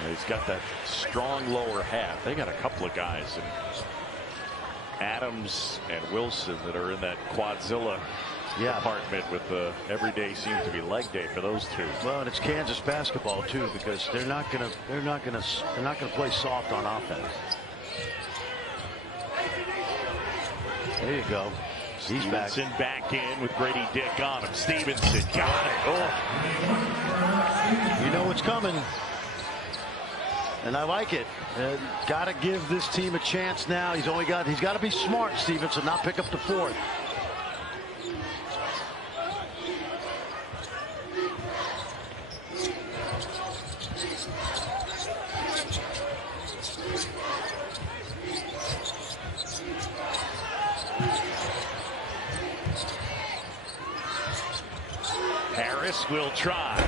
And he's got that strong lower half. They got a couple of guys, and Adams and Wilson, that are in that quadzilla department with the every day seems to be leg day for those two. Well, and it's Kansas basketball too, because they're not gonna play soft on offense. There you go. He's Stevenson back in with Grady Dick on him. Stevenson got it. Oh. You know what's coming. And I like it. Got to give this team a chance now. He's got to be smart, Stevenson, not pick up the 4th. Harris will try.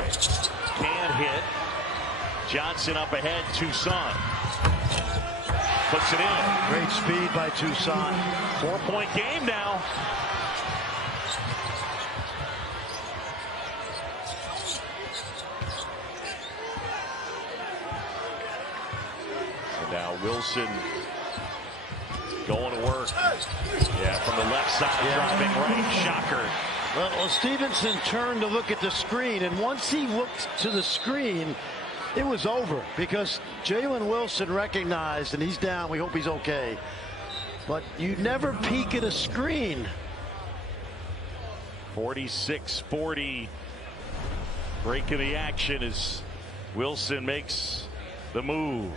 Can't hit. Johnson up ahead. Toussaint puts it in. Great speed by Toussaint. 4-point game now. And now Wilson going to work. Yeah, from the left side, driving right. Shocker. Well, Stevenson turned to look at the screen, and once he looked to the screen, it was over because Jalen Wilson recognized, and he's down. We hope he's okay. But you never peek at a screen. 46-40. Breaking the action as Wilson makes the move.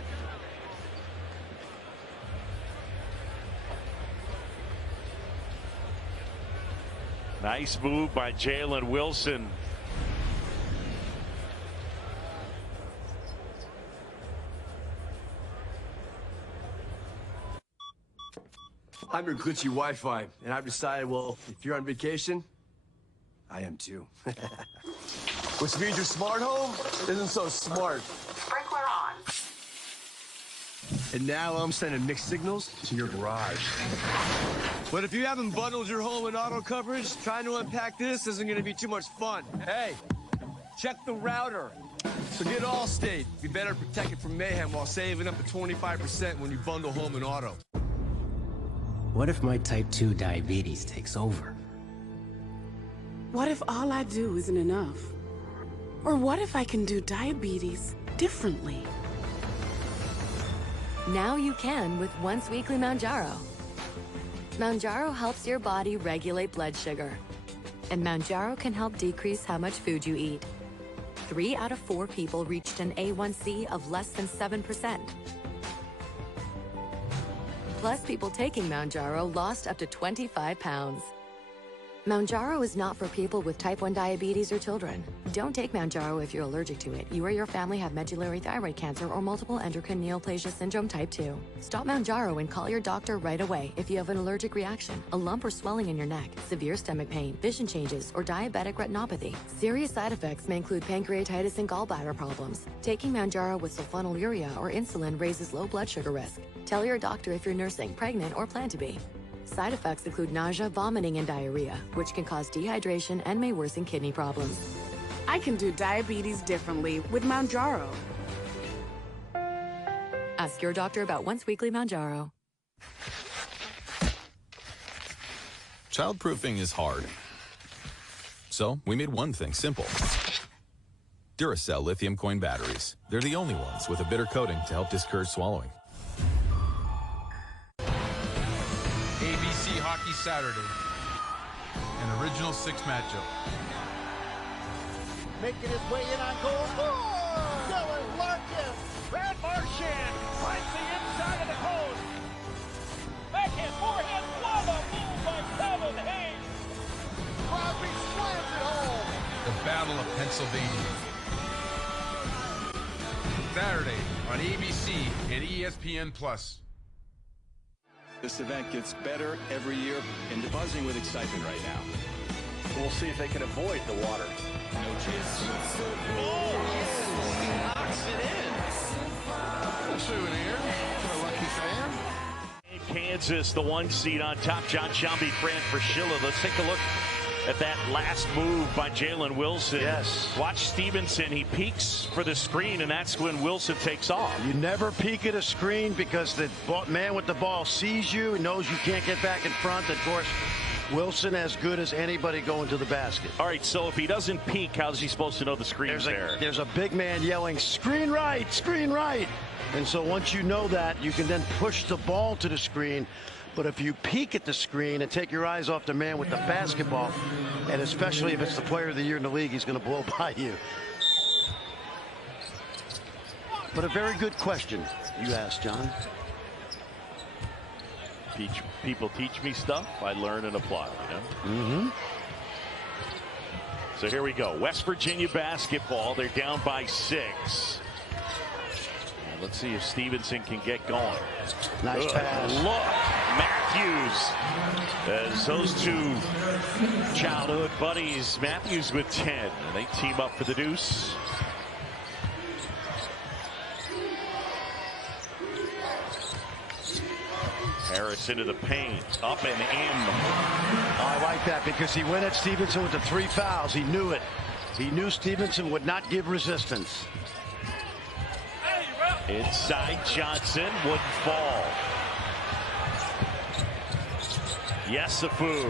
Nice move by Jalen Wilson. I'm your glitchy Wi-Fi, and I've decided, well, if you're on vacation, I am too. Which means your smart home isn't so smart. Sprinkler on. And now I'm sending mixed signals to your garage. But if you haven't bundled your home in auto coverage, trying to unpack this isn't going to be too much fun. Hey, check the router. So get Allstate. Be better protected from mayhem while saving up to 25% when you bundle home and auto. What if my type 2 diabetes takes over? What if all I do isn't enough? Or what if I can do diabetes differently? Now you can with Once Weekly Mounjaro. Mounjaro helps your body regulate blood sugar. And Mounjaro can help decrease how much food you eat. 3 out of 4 people reached an A1C of less than 7%. Plus, people taking Mounjaro lost up to 25 pounds. Mounjaro is not for people with type 1 diabetes or children. Don't take Mounjaro if you're allergic to it. You or your family have medullary thyroid cancer or multiple endocrine neoplasia syndrome type 2. Stop Mounjaro and call your doctor right away if you have an allergic reaction, a lump or swelling in your neck, severe stomach pain, vision changes, or diabetic retinopathy. Serious side effects may include pancreatitis and gallbladder problems. Taking Mounjaro with sulfonylurea or insulin raises low blood sugar risk. Tell your doctor if you're nursing, pregnant, or plan to be. Side effects include nausea, vomiting, and diarrhea, which can cause dehydration and may worsen kidney problems. I can do diabetes differently with Mounjaro. Ask your doctor about Once Weekly Mounjaro. Childproofing is hard. So we made one thing simple. Duracell lithium coin batteries. They're the only ones with a bitter coating to help discourage swallowing. ABC Hockey Saturday, an original 6 matchup. Making his way in on goal. Dylan Larkin. Brad Marchand finds the inside of the post. Backhand, forehand, lava, move by Kevin Hayes. Crosby slams it home. The Battle of Pennsylvania. Saturday on ABC and ESPN+. This event gets better every year and buzzing with excitement right now. We'll see if they can avoid the water. No chance. Oh, he knocks it in. A souvenir for a lucky fan. Kansas, the 1 seed on top. John Shambi, Fran Fraschilla. Let's take a look at that last move by Jalen Wilson. Yes. Watch Stevenson. He peeks for the screen, and that's when Wilson takes off. You never peek at a screen because the man with the ball sees you, knows you can't get back in front. Of course, Wilson as good as anybody going to the basket. All right, so if he doesn't peek, how's he supposed to know the screen's there? There's a big man yelling, screen right, screen right. And so once you know that, you can then push the ball to the screen. But if you peek at the screen and take your eyes off the man with the basketball, and especially if it's the player of the year in the league, he's going to blow by you. But a very good question you asked, John. People teach me stuff, I learn and apply, you know? Mm-hmm. So here we go. West Virginia basketball. They're down by 6. Let's see if Stevenson can get going. Nice pass. Look, Matthews. As those two childhood buddies, Matthews with 10. And they team up for the deuce. Harris into the paint, up and in. I like that because he went at Stevenson with the 3 fouls. He knew it. He knew Stevenson would not give resistance. Inside Johnson, wouldn't fall. Yesufu.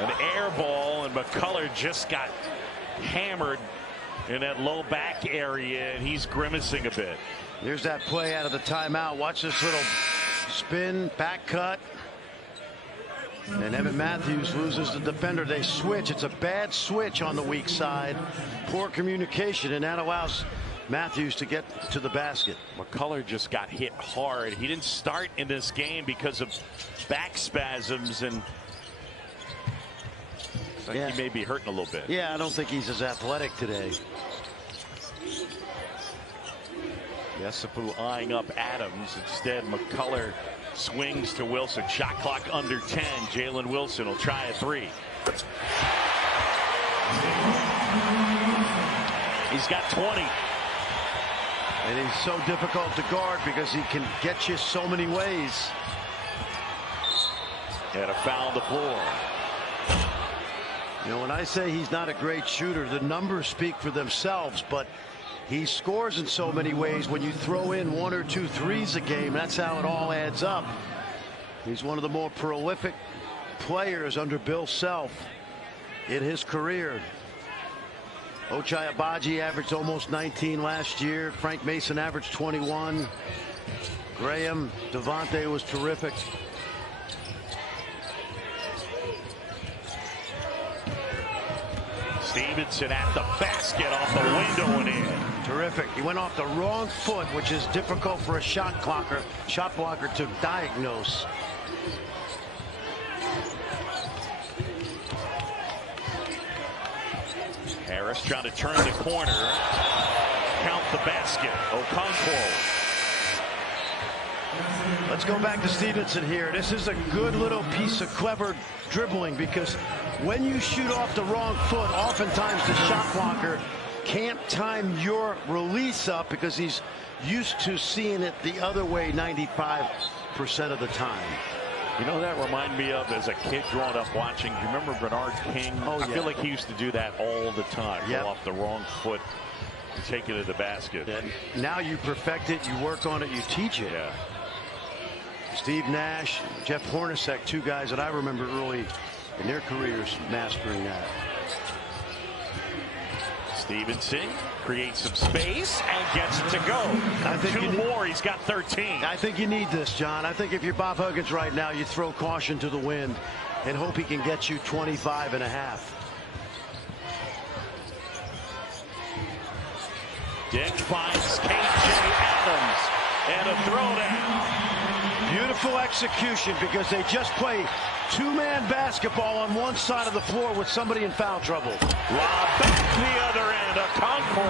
An air ball, and McCullough just got hammered in that low back area, and he's grimacing a bit. Here's that play out of the timeout. Watch this little spin, back cut. And Evan Matthews loses the defender. They switch. It's a bad switch on the weak side. Poor communication, and that allows Matthews to get to the basket. McCullough just got hit hard. He didn't start in this game because of back spasms, and looks like he may be hurting a little bit. Yeah, I don't think he's as athletic today. Yesufu eyeing up Adams. Instead, McCullough swings to Wilson. Shot clock under 10. Jalen Wilson will try a 3. He's got 20. And he's so difficult to guard because he can get you so many ways. And a foul on the floor. You know, when I say he's not a great shooter, the numbers speak for themselves, but he scores in so many ways. When you throw in 1 or 2 threes a game, that's how it all adds up. He's one of the more prolific players under Bill Self in his career. Ochai Agbaji averaged almost 19 last year. Frank Mason averaged 21. Graham, Devontae was terrific. Stevenson at the basket, off the window and in. Terrific. He went off the wrong foot, which is difficult for a shot blocker to diagnose. Harris trying to turn the corner. Count the basket. Okonkwo. Let's go back to Stevenson here. This is a good little piece of clever dribbling, because when you shoot off the wrong foot, oftentimes the shot blocker can't time your release up because he's used to seeing it the other way 95% of the time. You know, that reminded me of, as a kid growing up watching, do you remember Bernard King? Oh, yeah. I feel like he used to do that all the time. Yep. Go off the wrong foot and take it to the basket. And now you perfect it, you work on it, you teach it. Yeah. Steve Nash, Jeff Hornacek, 2 guys that I remember early in their careers mastering that. Stevenson creates some space and gets it to go. I think 2 more, he's got 13. I think you need this, John. I think if you're Bob Huggins right now, you throw caution to the wind and hope he can get you 25 and a half. Dick finds K.J. Adams and a throwdown. Beautiful execution, because they just play 2-man basketball on one side of the floor with somebody in foul trouble. Lob back the other end. Okonkwo.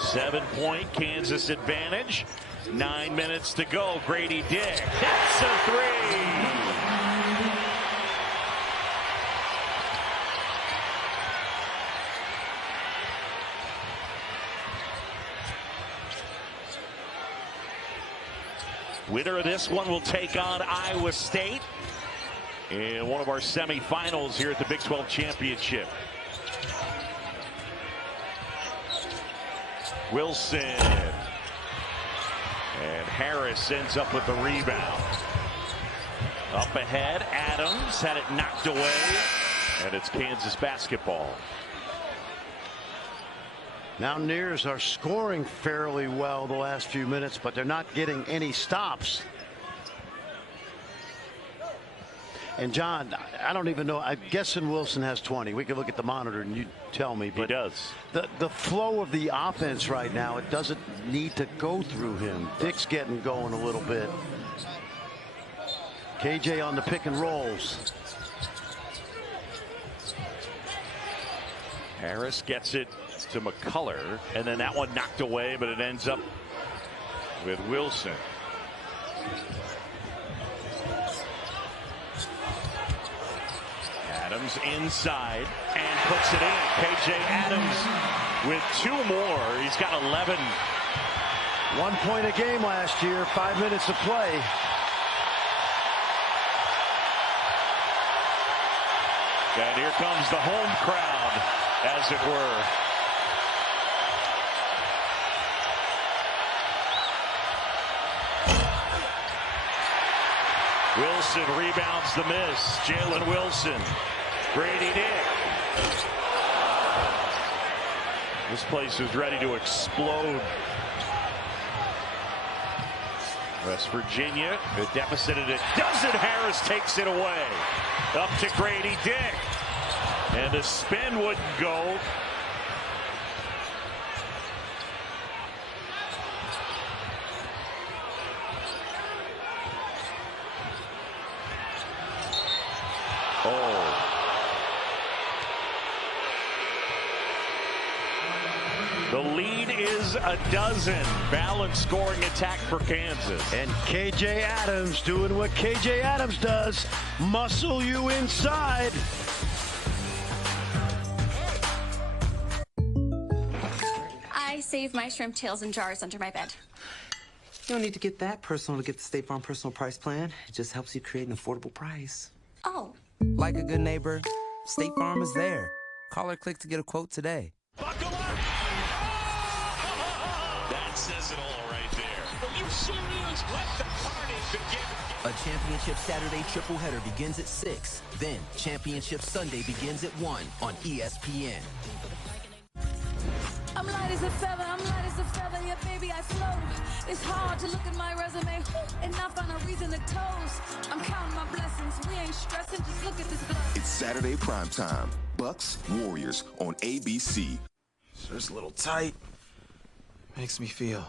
7-point Kansas advantage. 9 minutes to go. Grady Dick hits a 3. Winner of this one will take on Iowa State in one of our semifinals here at the Big 12 Championship. Wilson. And Harris ends up with the rebound. Up ahead, Adams had it knocked away. And it's Kansas basketball. Mountaineers are scoring fairly well the last few minutes, but they're not getting any stops. And John, I don't even know. I'm guessing Wilson has 20. We can look at the monitor and you tell me. But he does. The flow of the offense right now, it doesn't need to go through him. Dick's getting going a little bit. KJ on the pick and rolls. Harris gets it to McCullough, and then that one knocked away, but it ends up with Wilson. Adams inside and puts it in. KJ Adams with 2 more. He's got 11. 1 point a game last year, 5 minutes of play. And here comes the home crowd, as it were. Wilson rebounds the miss. Jalen Wilson. Grady Dick. This place is ready to explode. West Virginia, the deficit at a dozen. Harris takes it away. Up to Grady Dick. And the spin wouldn't go. Oh. The lead is a dozen. Balanced scoring attack for Kansas. And KJ Adams doing what KJ Adams does. Muscle you inside. I save my shrimp tails in jars under my bed. You don't need to get that personal to get the State Farm Personal Price Plan. It just helps you create an affordable price. Oh. Like a good neighbor, State Farm is there. Call or click to get a quote today. Buckle up! That says it all right there. Are you serious? Let the carnage begin. A championship Saturday triple header begins at 6. Then championship Sunday begins at 1 on ESPN. I'm light as a feather, I'm light as a feather, yeah, baby, I float. It's hard to look at my resume and not find a reason to toast. I'm counting my blessings, we ain't stressing, just look at this blood. It's Saturday primetime. Bucks, Warriors on ABC. So it's a little tight. Makes me feel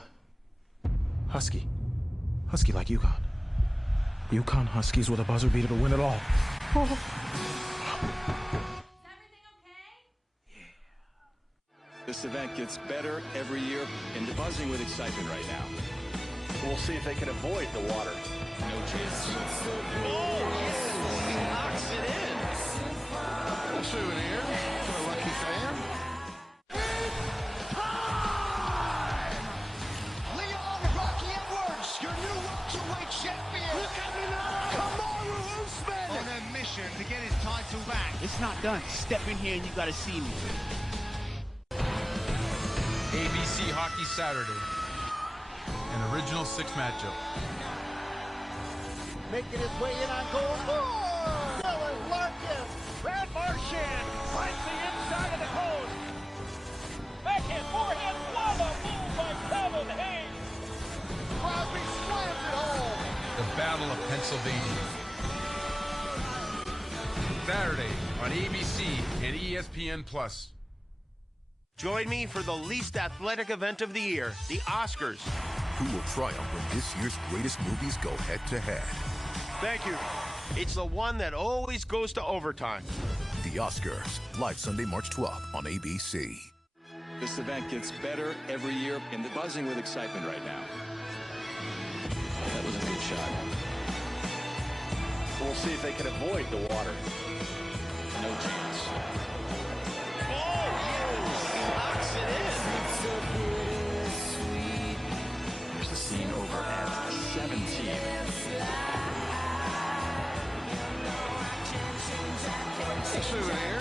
husky. Husky like UConn. UConn Huskies with a buzzer beater to win it all. This event gets better every year and buzzing with excitement right now. We'll see if they can avoid the water. No chance. Oh, he knocks it in. A souvenir for a lucky fan. Time! Leon Rocky Edwards, your new welterweight champion. Look at me now. Kamaru Usman. On a mission to get his title back. It's not done. Step in here and you gotta see me. ABC Hockey Saturday. An original 6 matchup. Making his way in on goal. Oh! Dylan Larkin. Brad Marchand finds the inside of the post. Backhand, forehand, what a move by Kevin Hayes. Crosby slams it home. The Battle of Pennsylvania. Saturday on ABC and ESPN+. Join me for the least athletic event of the year, the Oscars. Who will triumph when this year's greatest movies go head-to-head? Thank you. It's the one that always goes to overtime. The Oscars, live Sunday, March 12th on ABC. This event gets better every year and buzzing with excitement right now. That was a good shot. We'll see if they can avoid the water. No chance. Knocks it in. Here's the scene over at 17. A souvenir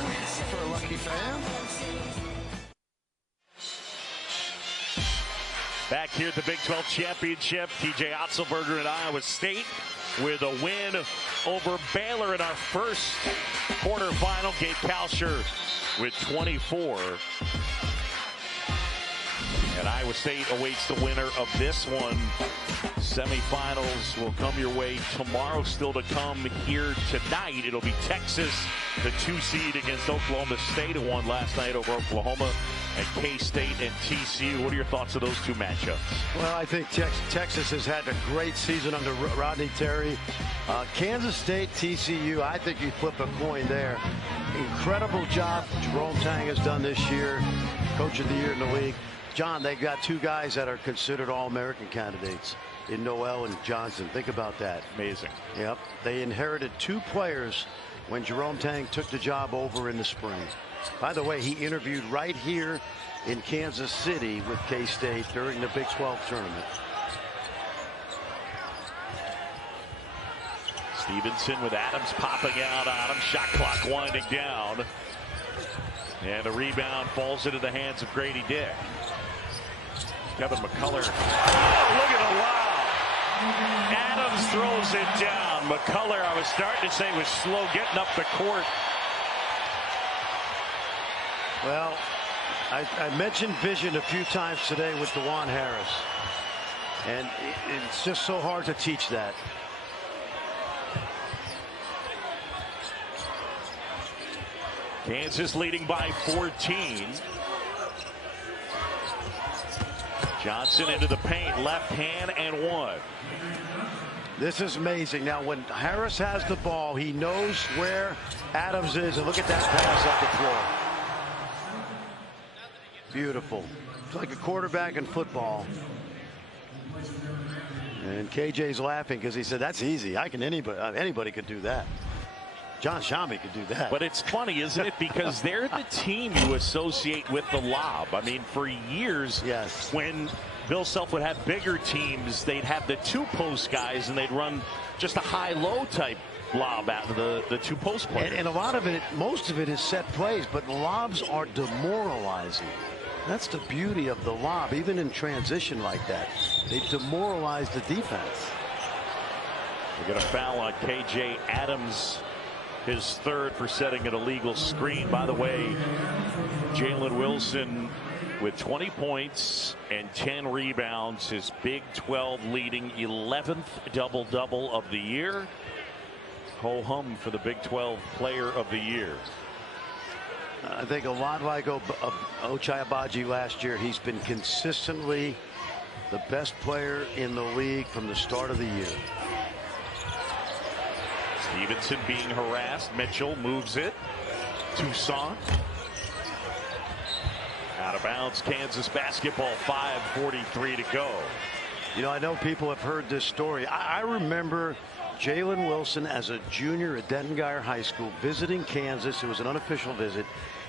for a lucky fan. Back here at the Big 12 Championship, TJ Otzelberger and Iowa State with a win over Baylor in our first quarterfinal. Gabe Kalsher with 24. And Iowa State awaits the winner of this one. Semifinals will come your way tomorrow. Still to come here tonight. It'll be Texas, the 2 seed against Oklahoma State, who won last night over Oklahoma, and K-State and TCU. What are your thoughts of those two matchups? Well, I think Texas has had a great season under Rodney Terry. Kansas State, TCU, I think you flip a coin there. Incredible job Jerome Tang has done this year. Coach of the Year in the league. John, they've got 2 guys that are considered All-American candidates in Noel and Johnson. Think about that. Amazing. Yep. They inherited 2 players when Jerome Tang took the job over in the spring. By the way, he interviewed right here in Kansas City with K-State during the Big 12 tournament. Stevenson with Adams popping out on him. Shot clock winding down. And the rebound falls into the hands of Grady Dick. Kevin McCullough. Oh, look at the wow. Adams throws it down. McCullough, I was starting to say, was slow getting up the court. Well, I mentioned vision a few times today with DeJuan Harris. And it's just so hard to teach that. Kansas leading by 14. Johnson into the paint, left hand and one. This is amazing. Now, when Harris has the ball, he knows where Adams is. And look at that pass up the floor. Beautiful. It's like a quarterback in football. And KJ's laughing because he said, that's easy. Anybody could do that. John Shammy could do that. But it's funny, isn't it? Because they're the team you associate with the lob. I mean, for years, yes, when Bill Self would have bigger teams, they'd have the two-post guys, and they'd run just a high-low type lob out of the two-post players. And a lot of it, most of it is set plays, but lobs are demoralizing. That's the beauty of the lob, even in transition like that. They demoralize the defense. We get a foul on KJ Adams, his third for setting an illegal screen. By the way, Jalen Wilson with 20 points and 10 rebounds, his Big 12 leading 11th double-double of the year. Ho-hum for the Big 12 Player of the Year. I think a lot like Ochai Agbaji last year, he's been consistently the best player in the league from the start of the year. Stevenson being harassed. Mitchell moves it. Toussaint. Out of bounds, Kansas basketball, 5:43 to go. You know, I know people have heard this story. I remember Jalen Wilson as a junior at Denton Guyer High School visiting Kansas. It was an unofficial visit,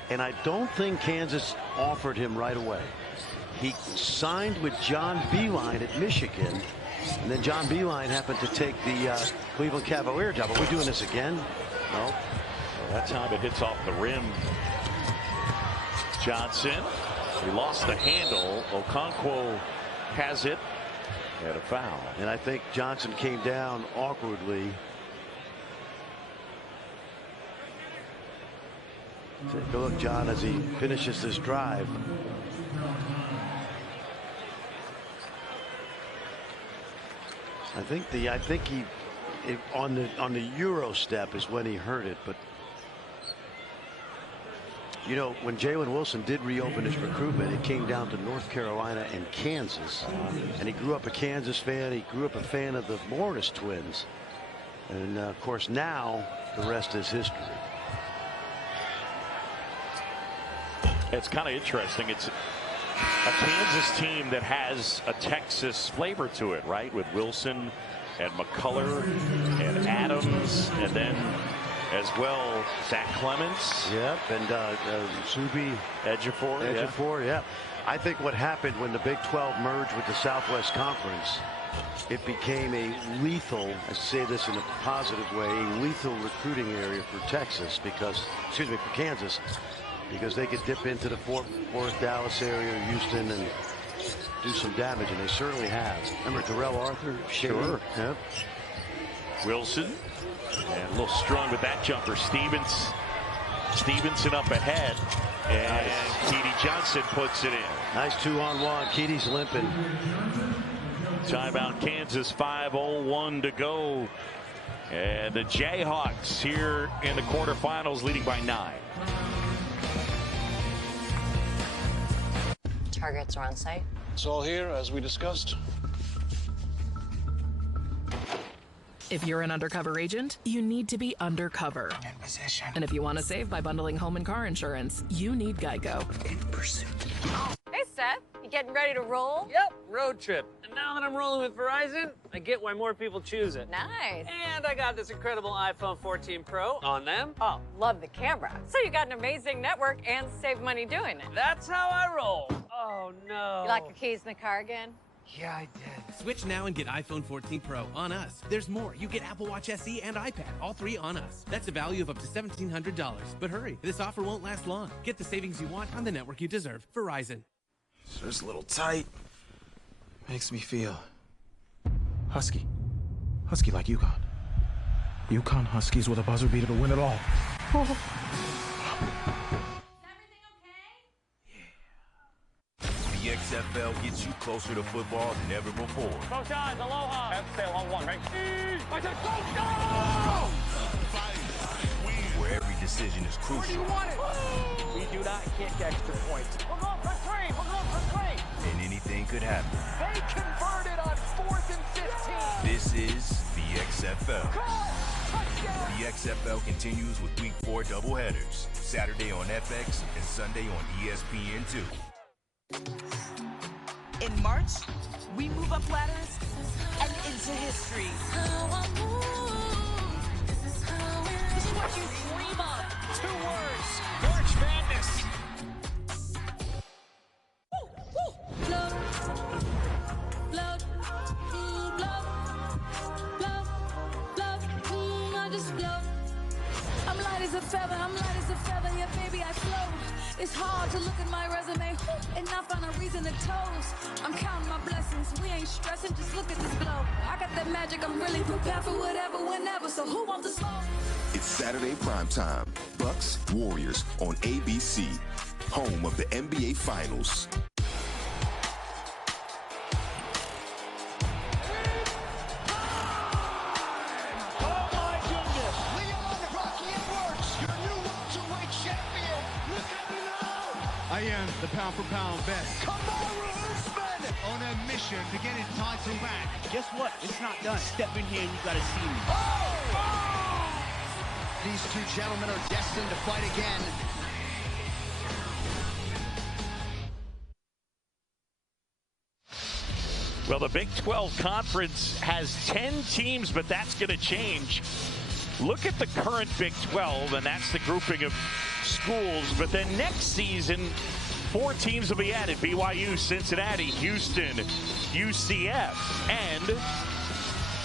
and I don't think Kansas offered him right away. He signed with John Beilein at Michigan, and then John Beilein happened to take the Cleveland Cavalier job. Are we doing this again? No. Well, that time it hits off the rim. Johnson, he lost the handle. Okonkwo has it. And a foul. And I think Johnson came down awkwardly. Take a look, John, as he finishes this drive. I think he on the Euro step is when he hurt it, but you know, when Jalen Wilson did reopen his recruitment, it came down to North Carolina and Kansas. And he grew up a Kansas fan. He grew up a fan of the Morris twins. And, of course, now the rest is history. It's kind of interesting. It's a Kansas team that has a Texas flavor to it, right? With Wilson and McCullough and Adams, and then as well, Zach Clements. Yep, and Subi Ejiofor. Yeah. I think what happened when the Big 12 merged with the Southwest Conference, it became a lethal, I say this in a positive way, a lethal recruiting area for Texas because, excuse me, for Kansas, because they could dip into the Fort Worth, Dallas area, Houston, and do some damage, and they certainly have. Remember Darrell Arthur? Sure. Yep. Wilson. And a little strong with that jumper. Stevenson up ahead. And Keedy Johnson puts it in. Nice 2-on-1. Keedy's limping. Timeout Kansas, 5:01 to go. And the Jayhawks here in the quarterfinals leading by 9. Targets are on site. It's all here as we discussed. If you're an undercover agent, you need to be undercover. In position. And if you want to save by bundling home and car insurance, you need Geico. In pursuit. Hey, Seth, you getting ready to roll? Yep, road trip. And now that I'm rolling with Verizon, I get why more people choose it. Nice. And I got this incredible iPhone 14 Pro on them. Oh, love the camera. So you got an amazing network and save money doing it. That's how I roll. Oh, no. You like your keys in the car again? Yeah, I did. Switch now and get iPhone 14 Pro on us. There's more. You get Apple Watch SE and iPad, all three on us. That's a value of up to $1,700. But hurry, this offer won't last long. Get the savings you want on the network you deserve. Verizon. It's just a little tight. Makes me feel husky. Husky like UConn. UConn Huskies with a buzzer beater to win it all. The XFL gets you closer to football than ever before. Both sides, aloha. Have to stay on one, right? Where every decision is crucial. We do not kick extra points. We're going for 3. We're going for 3. And anything could happen. They converted on 4th and 15. This is the XFL. The XFL continues with Week 4 doubleheaders. Saturday on FX and Sunday on ESPN2. In March, we move up ladders and into history. what you dream of. 2 words, March Madness. Love, love, love, love, love, I just love. I'm light as a feather, yeah, baby, I float. It's hard to look at my resume and not find a reason to toast. I'm counting my blessings, we ain't stressing, just look at this glow. I got that magic, I'm really prepared for whatever, whenever, so who wants to smoke? It's Saturday primetime. Bucks, Warriors on ABC, home of the NBA Finals. I am the pound-for-pound best. On a mission to get his title back. Guess what? It's not done. Step in here and you gotta see me. These 2 gentlemen are destined to fight again. Well, the Big 12 Conference has 10 teams, but that's going to change. Look at the current Big 12, and that's the grouping of schools. But then next season, 4 teams will be added. BYU, Cincinnati, Houston, UCF, and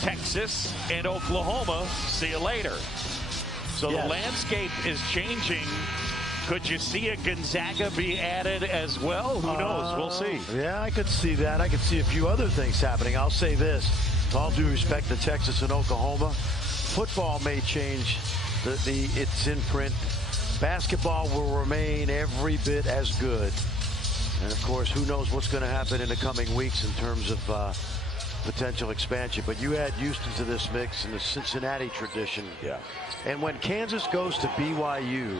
Texas and Oklahoma. See you later. So the landscape is changing. Could you see a Gonzaga be added as well? Who knows? We'll see. Yeah, I could see that. I could see a few other things happening. I'll say this. With all due respect to Texas and Oklahoma, football may change its imprint. Basketball will remain every bit as good. And, of course, who knows what's going to happen in the coming weeks in terms of potential expansion. But you add Houston to this mix and the Cincinnati tradition. Yeah. And when Kansas goes to BYU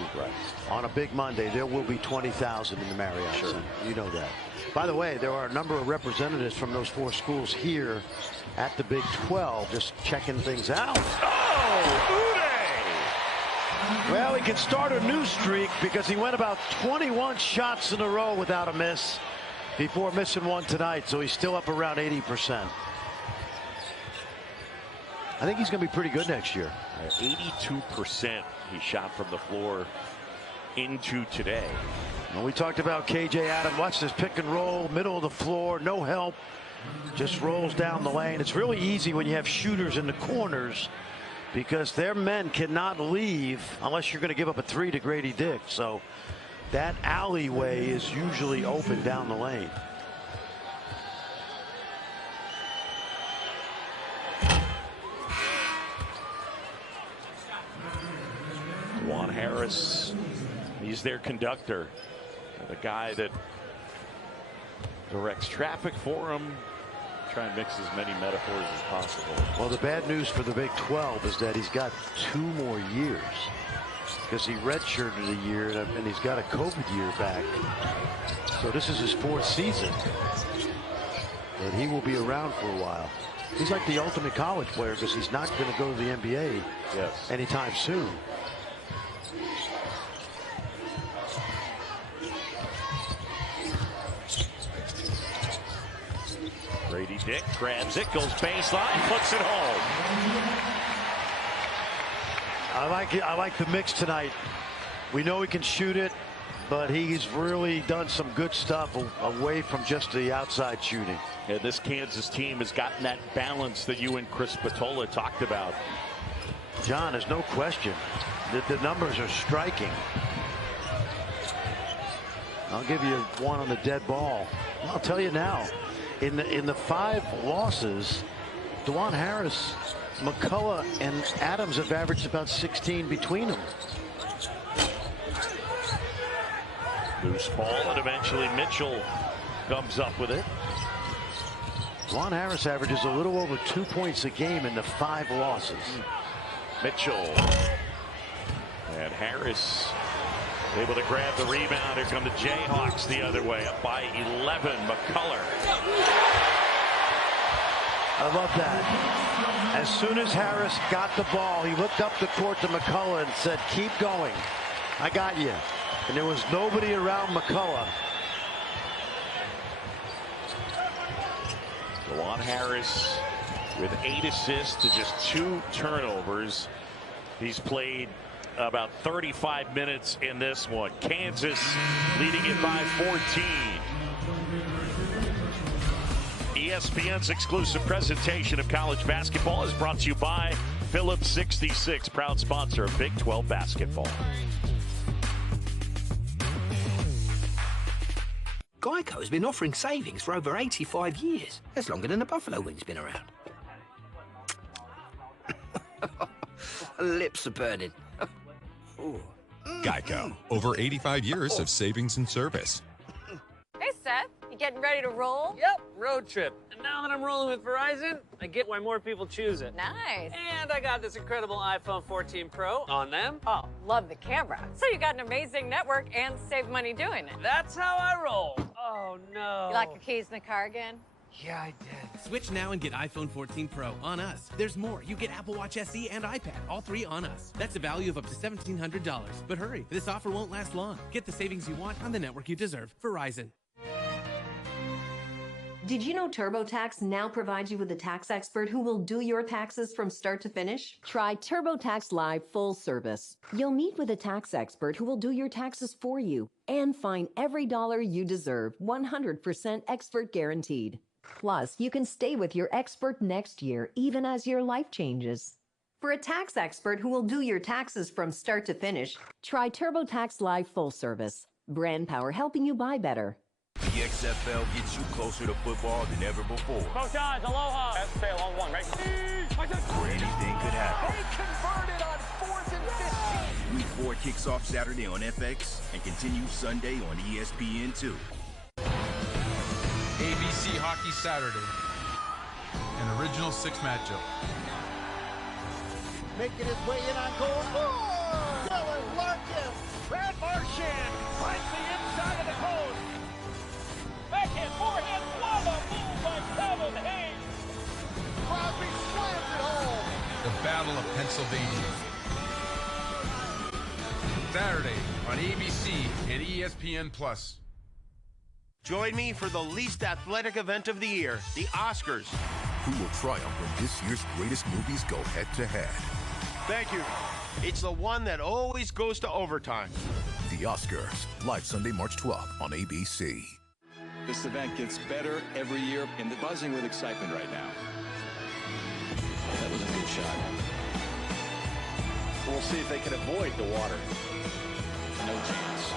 on a big Monday, there will be 20,000 in the Marriott. Sure. You know that. By the way, there are a number of representatives from those 4 schools here at the Big 12 just checking things out. Oh, well, he can start a new streak because he went about 21 shots in a row without a miss before missing one tonight, so he's still up around 80%. I think he's going to be pretty good next year. 82% he shot from the floor into today. Well, we talked about KJ Adams. Watch this pick and roll, middle of the floor, no help. Just rolls down the lane. It's really easy when you have shooters in the corners because their men cannot leave unless you're going to give up a 3 to Grady Dick. So that alleyway is usually open down the lane. Juan Harris, he's their conductor, the guy that directs traffic for him. Try and mix as many metaphors as possible. Well, the bad news for the Big 12 is that he's got 2 more years because he redshirted a year and he's got a COVID year back. So this is his 4th season. And he will be around for a while. He's like the ultimate college player because he's not going to go to the NBA anytime soon. Grady Dick grabs it, goes baseline, puts it home. I like it. I like the mix tonight. We know he can shoot it, but he's really done some good stuff away from just the outside shooting. Yeah, this Kansas team has gotten that balance that you and Chris Spatola talked about. John, there's no question that the numbers are striking. I'll give you one on the dead ball. I'll tell you now, in the 5 losses, DeJuan Harris, McCullough, and Adams have averaged about 16 between them. Loose ball, and eventually Mitchell comes up with it. DeJuan Harris averages a little over 2 points a game in the 5 losses. Mitchell and Harris able to grab the rebound. Here come the Jayhawks the other way, up by 11. McCullough. I love that. As soon as Harris got the ball, he looked up the court to McCullough and said, keep going. I got you. And there was nobody around McCullough. DeJuan Harris with 8 assists to just 2 turnovers. He's played about 35 minutes in this one. Kansas leading it by 14. ESPN's exclusive presentation of college basketball is brought to you by Phillips 66, proud sponsor of Big 12 basketball. Geico has been offering savings for over 85 years. That's longer than the buffalo wing's been around. Lips are burning. Geico, over 85 years of savings and service. Hey, Seth, you getting ready to roll? Yep, road trip. And now that I'm rolling with Verizon, I get why more people choose it. Nice. And I got this incredible iPhone 14 Pro on them. Oh, love the camera. So you got an amazing network and save money doing it. That's how I roll. Oh, no. You like your keys in the car again? Yeah, I did. Switch now and get iPhone 14 Pro on us. There's more. You get Apple Watch SE and iPad, all three on us. That's a value of up to $1,700. But hurry, this offer won't last long. Get the savings you want on the network you deserve. Verizon. Did you know TurboTax now provides you with a tax expert who will do your taxes from start to finish? Try TurboTax Live full service. You'll meet with a tax expert who will do your taxes for you and find every dollar you deserve, 100% expert guaranteed. Plus, you can stay with your expert next year, even as your life changes. For a tax expert who will do your taxes from start to finish, try TurboTax Live full service. Brand power helping you buy better. The XFL gets you closer to football than ever before. Both sides, aloha. That's fail on one, right? Where anything could happen. They converted on 4th and 15. Week 4 kicks off Saturday on FX and continues Sunday on ESPN2. ABC Hockey Saturday. An original 6 matchup. Making his way in on goal. Oh! Dylan Larkin. Brad Marchand finds the inside of the post. Backhand, forehand, what a move by Kevin Hayes. Crosby slams it home. The Battle of Pennsylvania. Saturday on ABC and ESPN+. Join me for the least athletic event of the year, the Oscars. Who will triumph when this year's greatest movies go head-to-head? Thank you. It's the one that always goes to overtime. The Oscars, live Sunday, March 12th on ABC. This event gets better every year, and they're buzzing with excitement right now. That was a good shot. We'll see if they can avoid the water. No chance.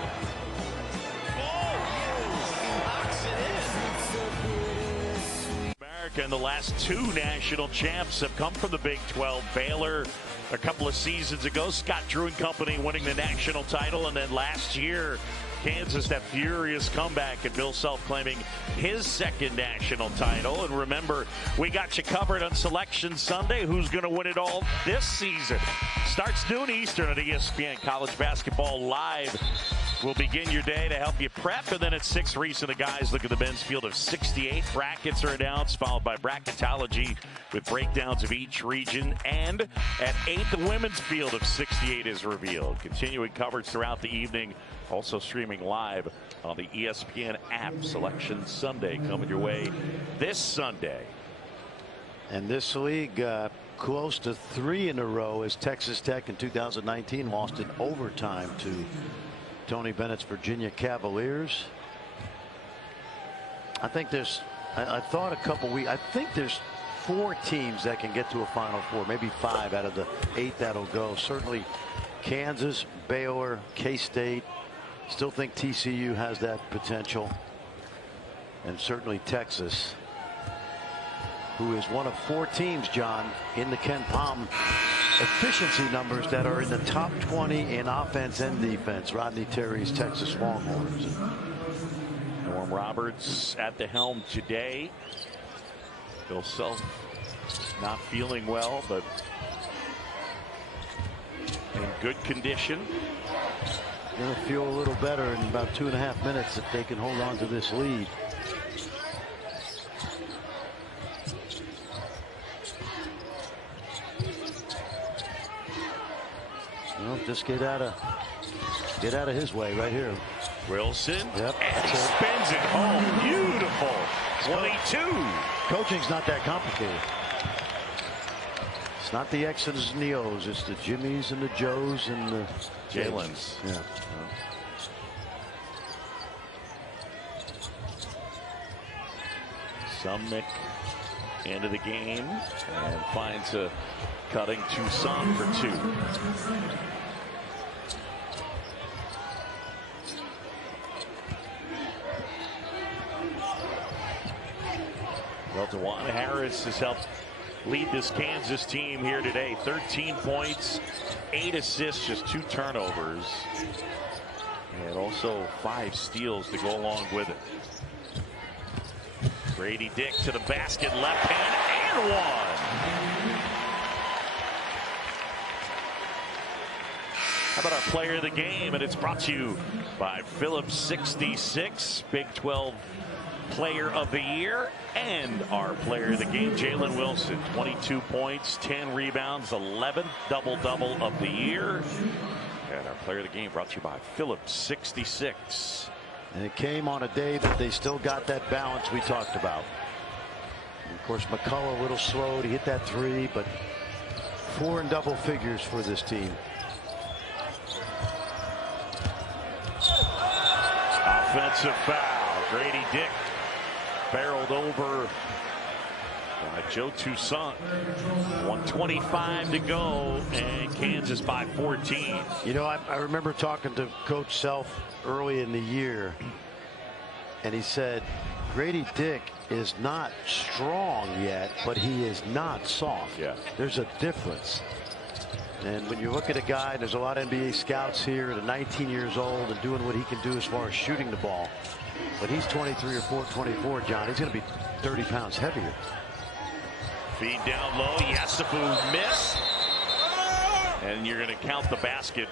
America and the last 2 national champs have come from the Big 12. Baylor a couple of seasons ago, Scott Drew and company winning the national title, and then last year Kansas, that furious comeback, and Bill Self claiming his 2nd national title. And remember, we got you covered on Selection Sunday. Who's going to win it all this season? Starts noon Eastern on ESPN. College Basketball Live will begin your day to help you prep. And then at 6, Reese and the guys look at the men's field of 68. Brackets are announced, followed by bracketology with breakdowns of each region. And at 8, the women's field of 68 is revealed. Continuing coverage throughout the evening. Also streaming live on the ESPN app. Selection Sunday coming your way this Sunday. And this league close to 3 in a row as Texas Tech in 2019 lost in overtime to Tony Bennett's Virginia Cavaliers. I think there's, I thought a couple weeks, I think there's 4 teams that can get to a Final Four, maybe 5 out of the 8 that'll go. Certainly Kansas, Baylor, K-State. Still think TCU has that potential, and certainly Texas, who is one of 4 teams, John, in the Ken Palm efficiency numbers that are in the top 20 in offense and defense. Rodney Terry's Texas Longhorns. Norm Roberts at the helm today. Bill Self not feeling well, but in good condition. Going to feel a little better in about 2.5 minutes if they can hold on to this lead. Well, just get out of his way right here. Wilson. Yep. And he spins it home. Beautiful. 22. Coaching's not that complicated. It's not the X's and the O's. It's the Jimmys and the Joes and the Jalen's. Yeah. Sumnick into the game and finds a cutting Toussaint for 2. Well, DeJuan Harris has helped lead this Kansas team here today. 13 points, 8 assists, just 2 turnovers, and also 5 steals to go along with it. Grady Dick to the basket, left hand, and one. How about our player of the game? And it's brought to you by Phillips 66, Big 12 Player of the Year, and our player of the game, Jalen Wilson. 22 points, 10 rebounds, 11th double-double of the year. And our player of the game brought to you by Phillips 66. And it came on a day that they still got that balance we talked about. And of course, McCullough a little slow to hit that 3, but 4 in double figures for this team. Offensive foul. Grady Dick barreled over by Joe Toussaint. 1:25 to go, and Kansas by 14. You know, I remember talking to Coach Self early in the year, and he said Grady Dick is not strong yet, but he is not soft. Yeah. There's a difference. And when you look at a guy, there's a lot of NBA scouts here at 19 years old and doing what he can do as far as shooting the ball. But he's 23 or 24, John. He's going to be 30 pounds heavier. Feed down low. Yesufu miss. And you're going to count the basket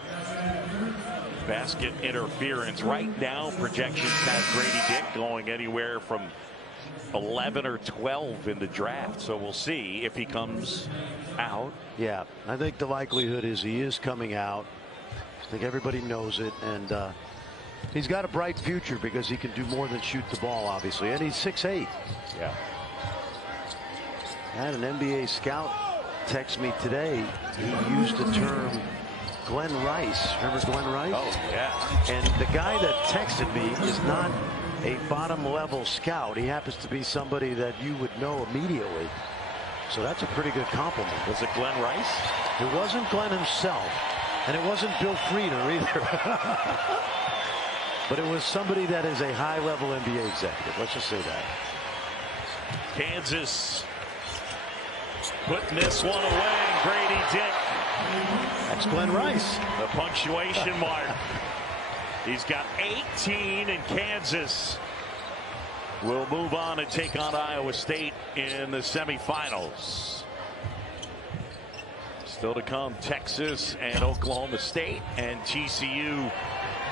interference. Right now, projections have Grady Dick going anywhere from 11 or 12 in the draft. So we'll see if he comes out. Yeah, I think the likelihood is he is coming out. I think everybody knows it. And he's got a bright future because he can do more than shoot the ball, obviously. And he's 6'8". Yeah. I had an NBA scout text me today. He used the term Glenn Rice. Remember Glenn Rice? Oh, yeah. And the guy that texted me is not a bottom level scout. He happens to be somebody that you would know immediately. So that's a pretty good compliment. Was it Glenn Rice? It wasn't Glenn himself. And it wasn't Bill Frieder either. But it was somebody that is a high level NBA executive. Let's just say that. Kansas putting this one away. Grady Dick. That's Glenn Rice. The punctuation mark. He's got 18, and Kansas will move on and take on Iowa State in the semifinals. Still to come, Texas and Oklahoma State, and TCU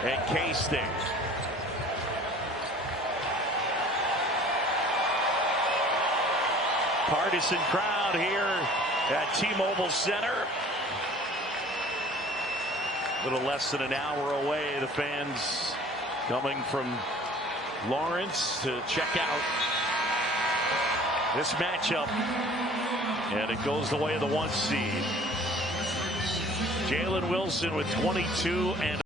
and K-State. Partisan crowd here at T-Mobile Center. A little less than an hour away. The fans coming from Lawrence to check out this matchup. And it goes the way of the 1 seed. Jalen Wilson with 22 and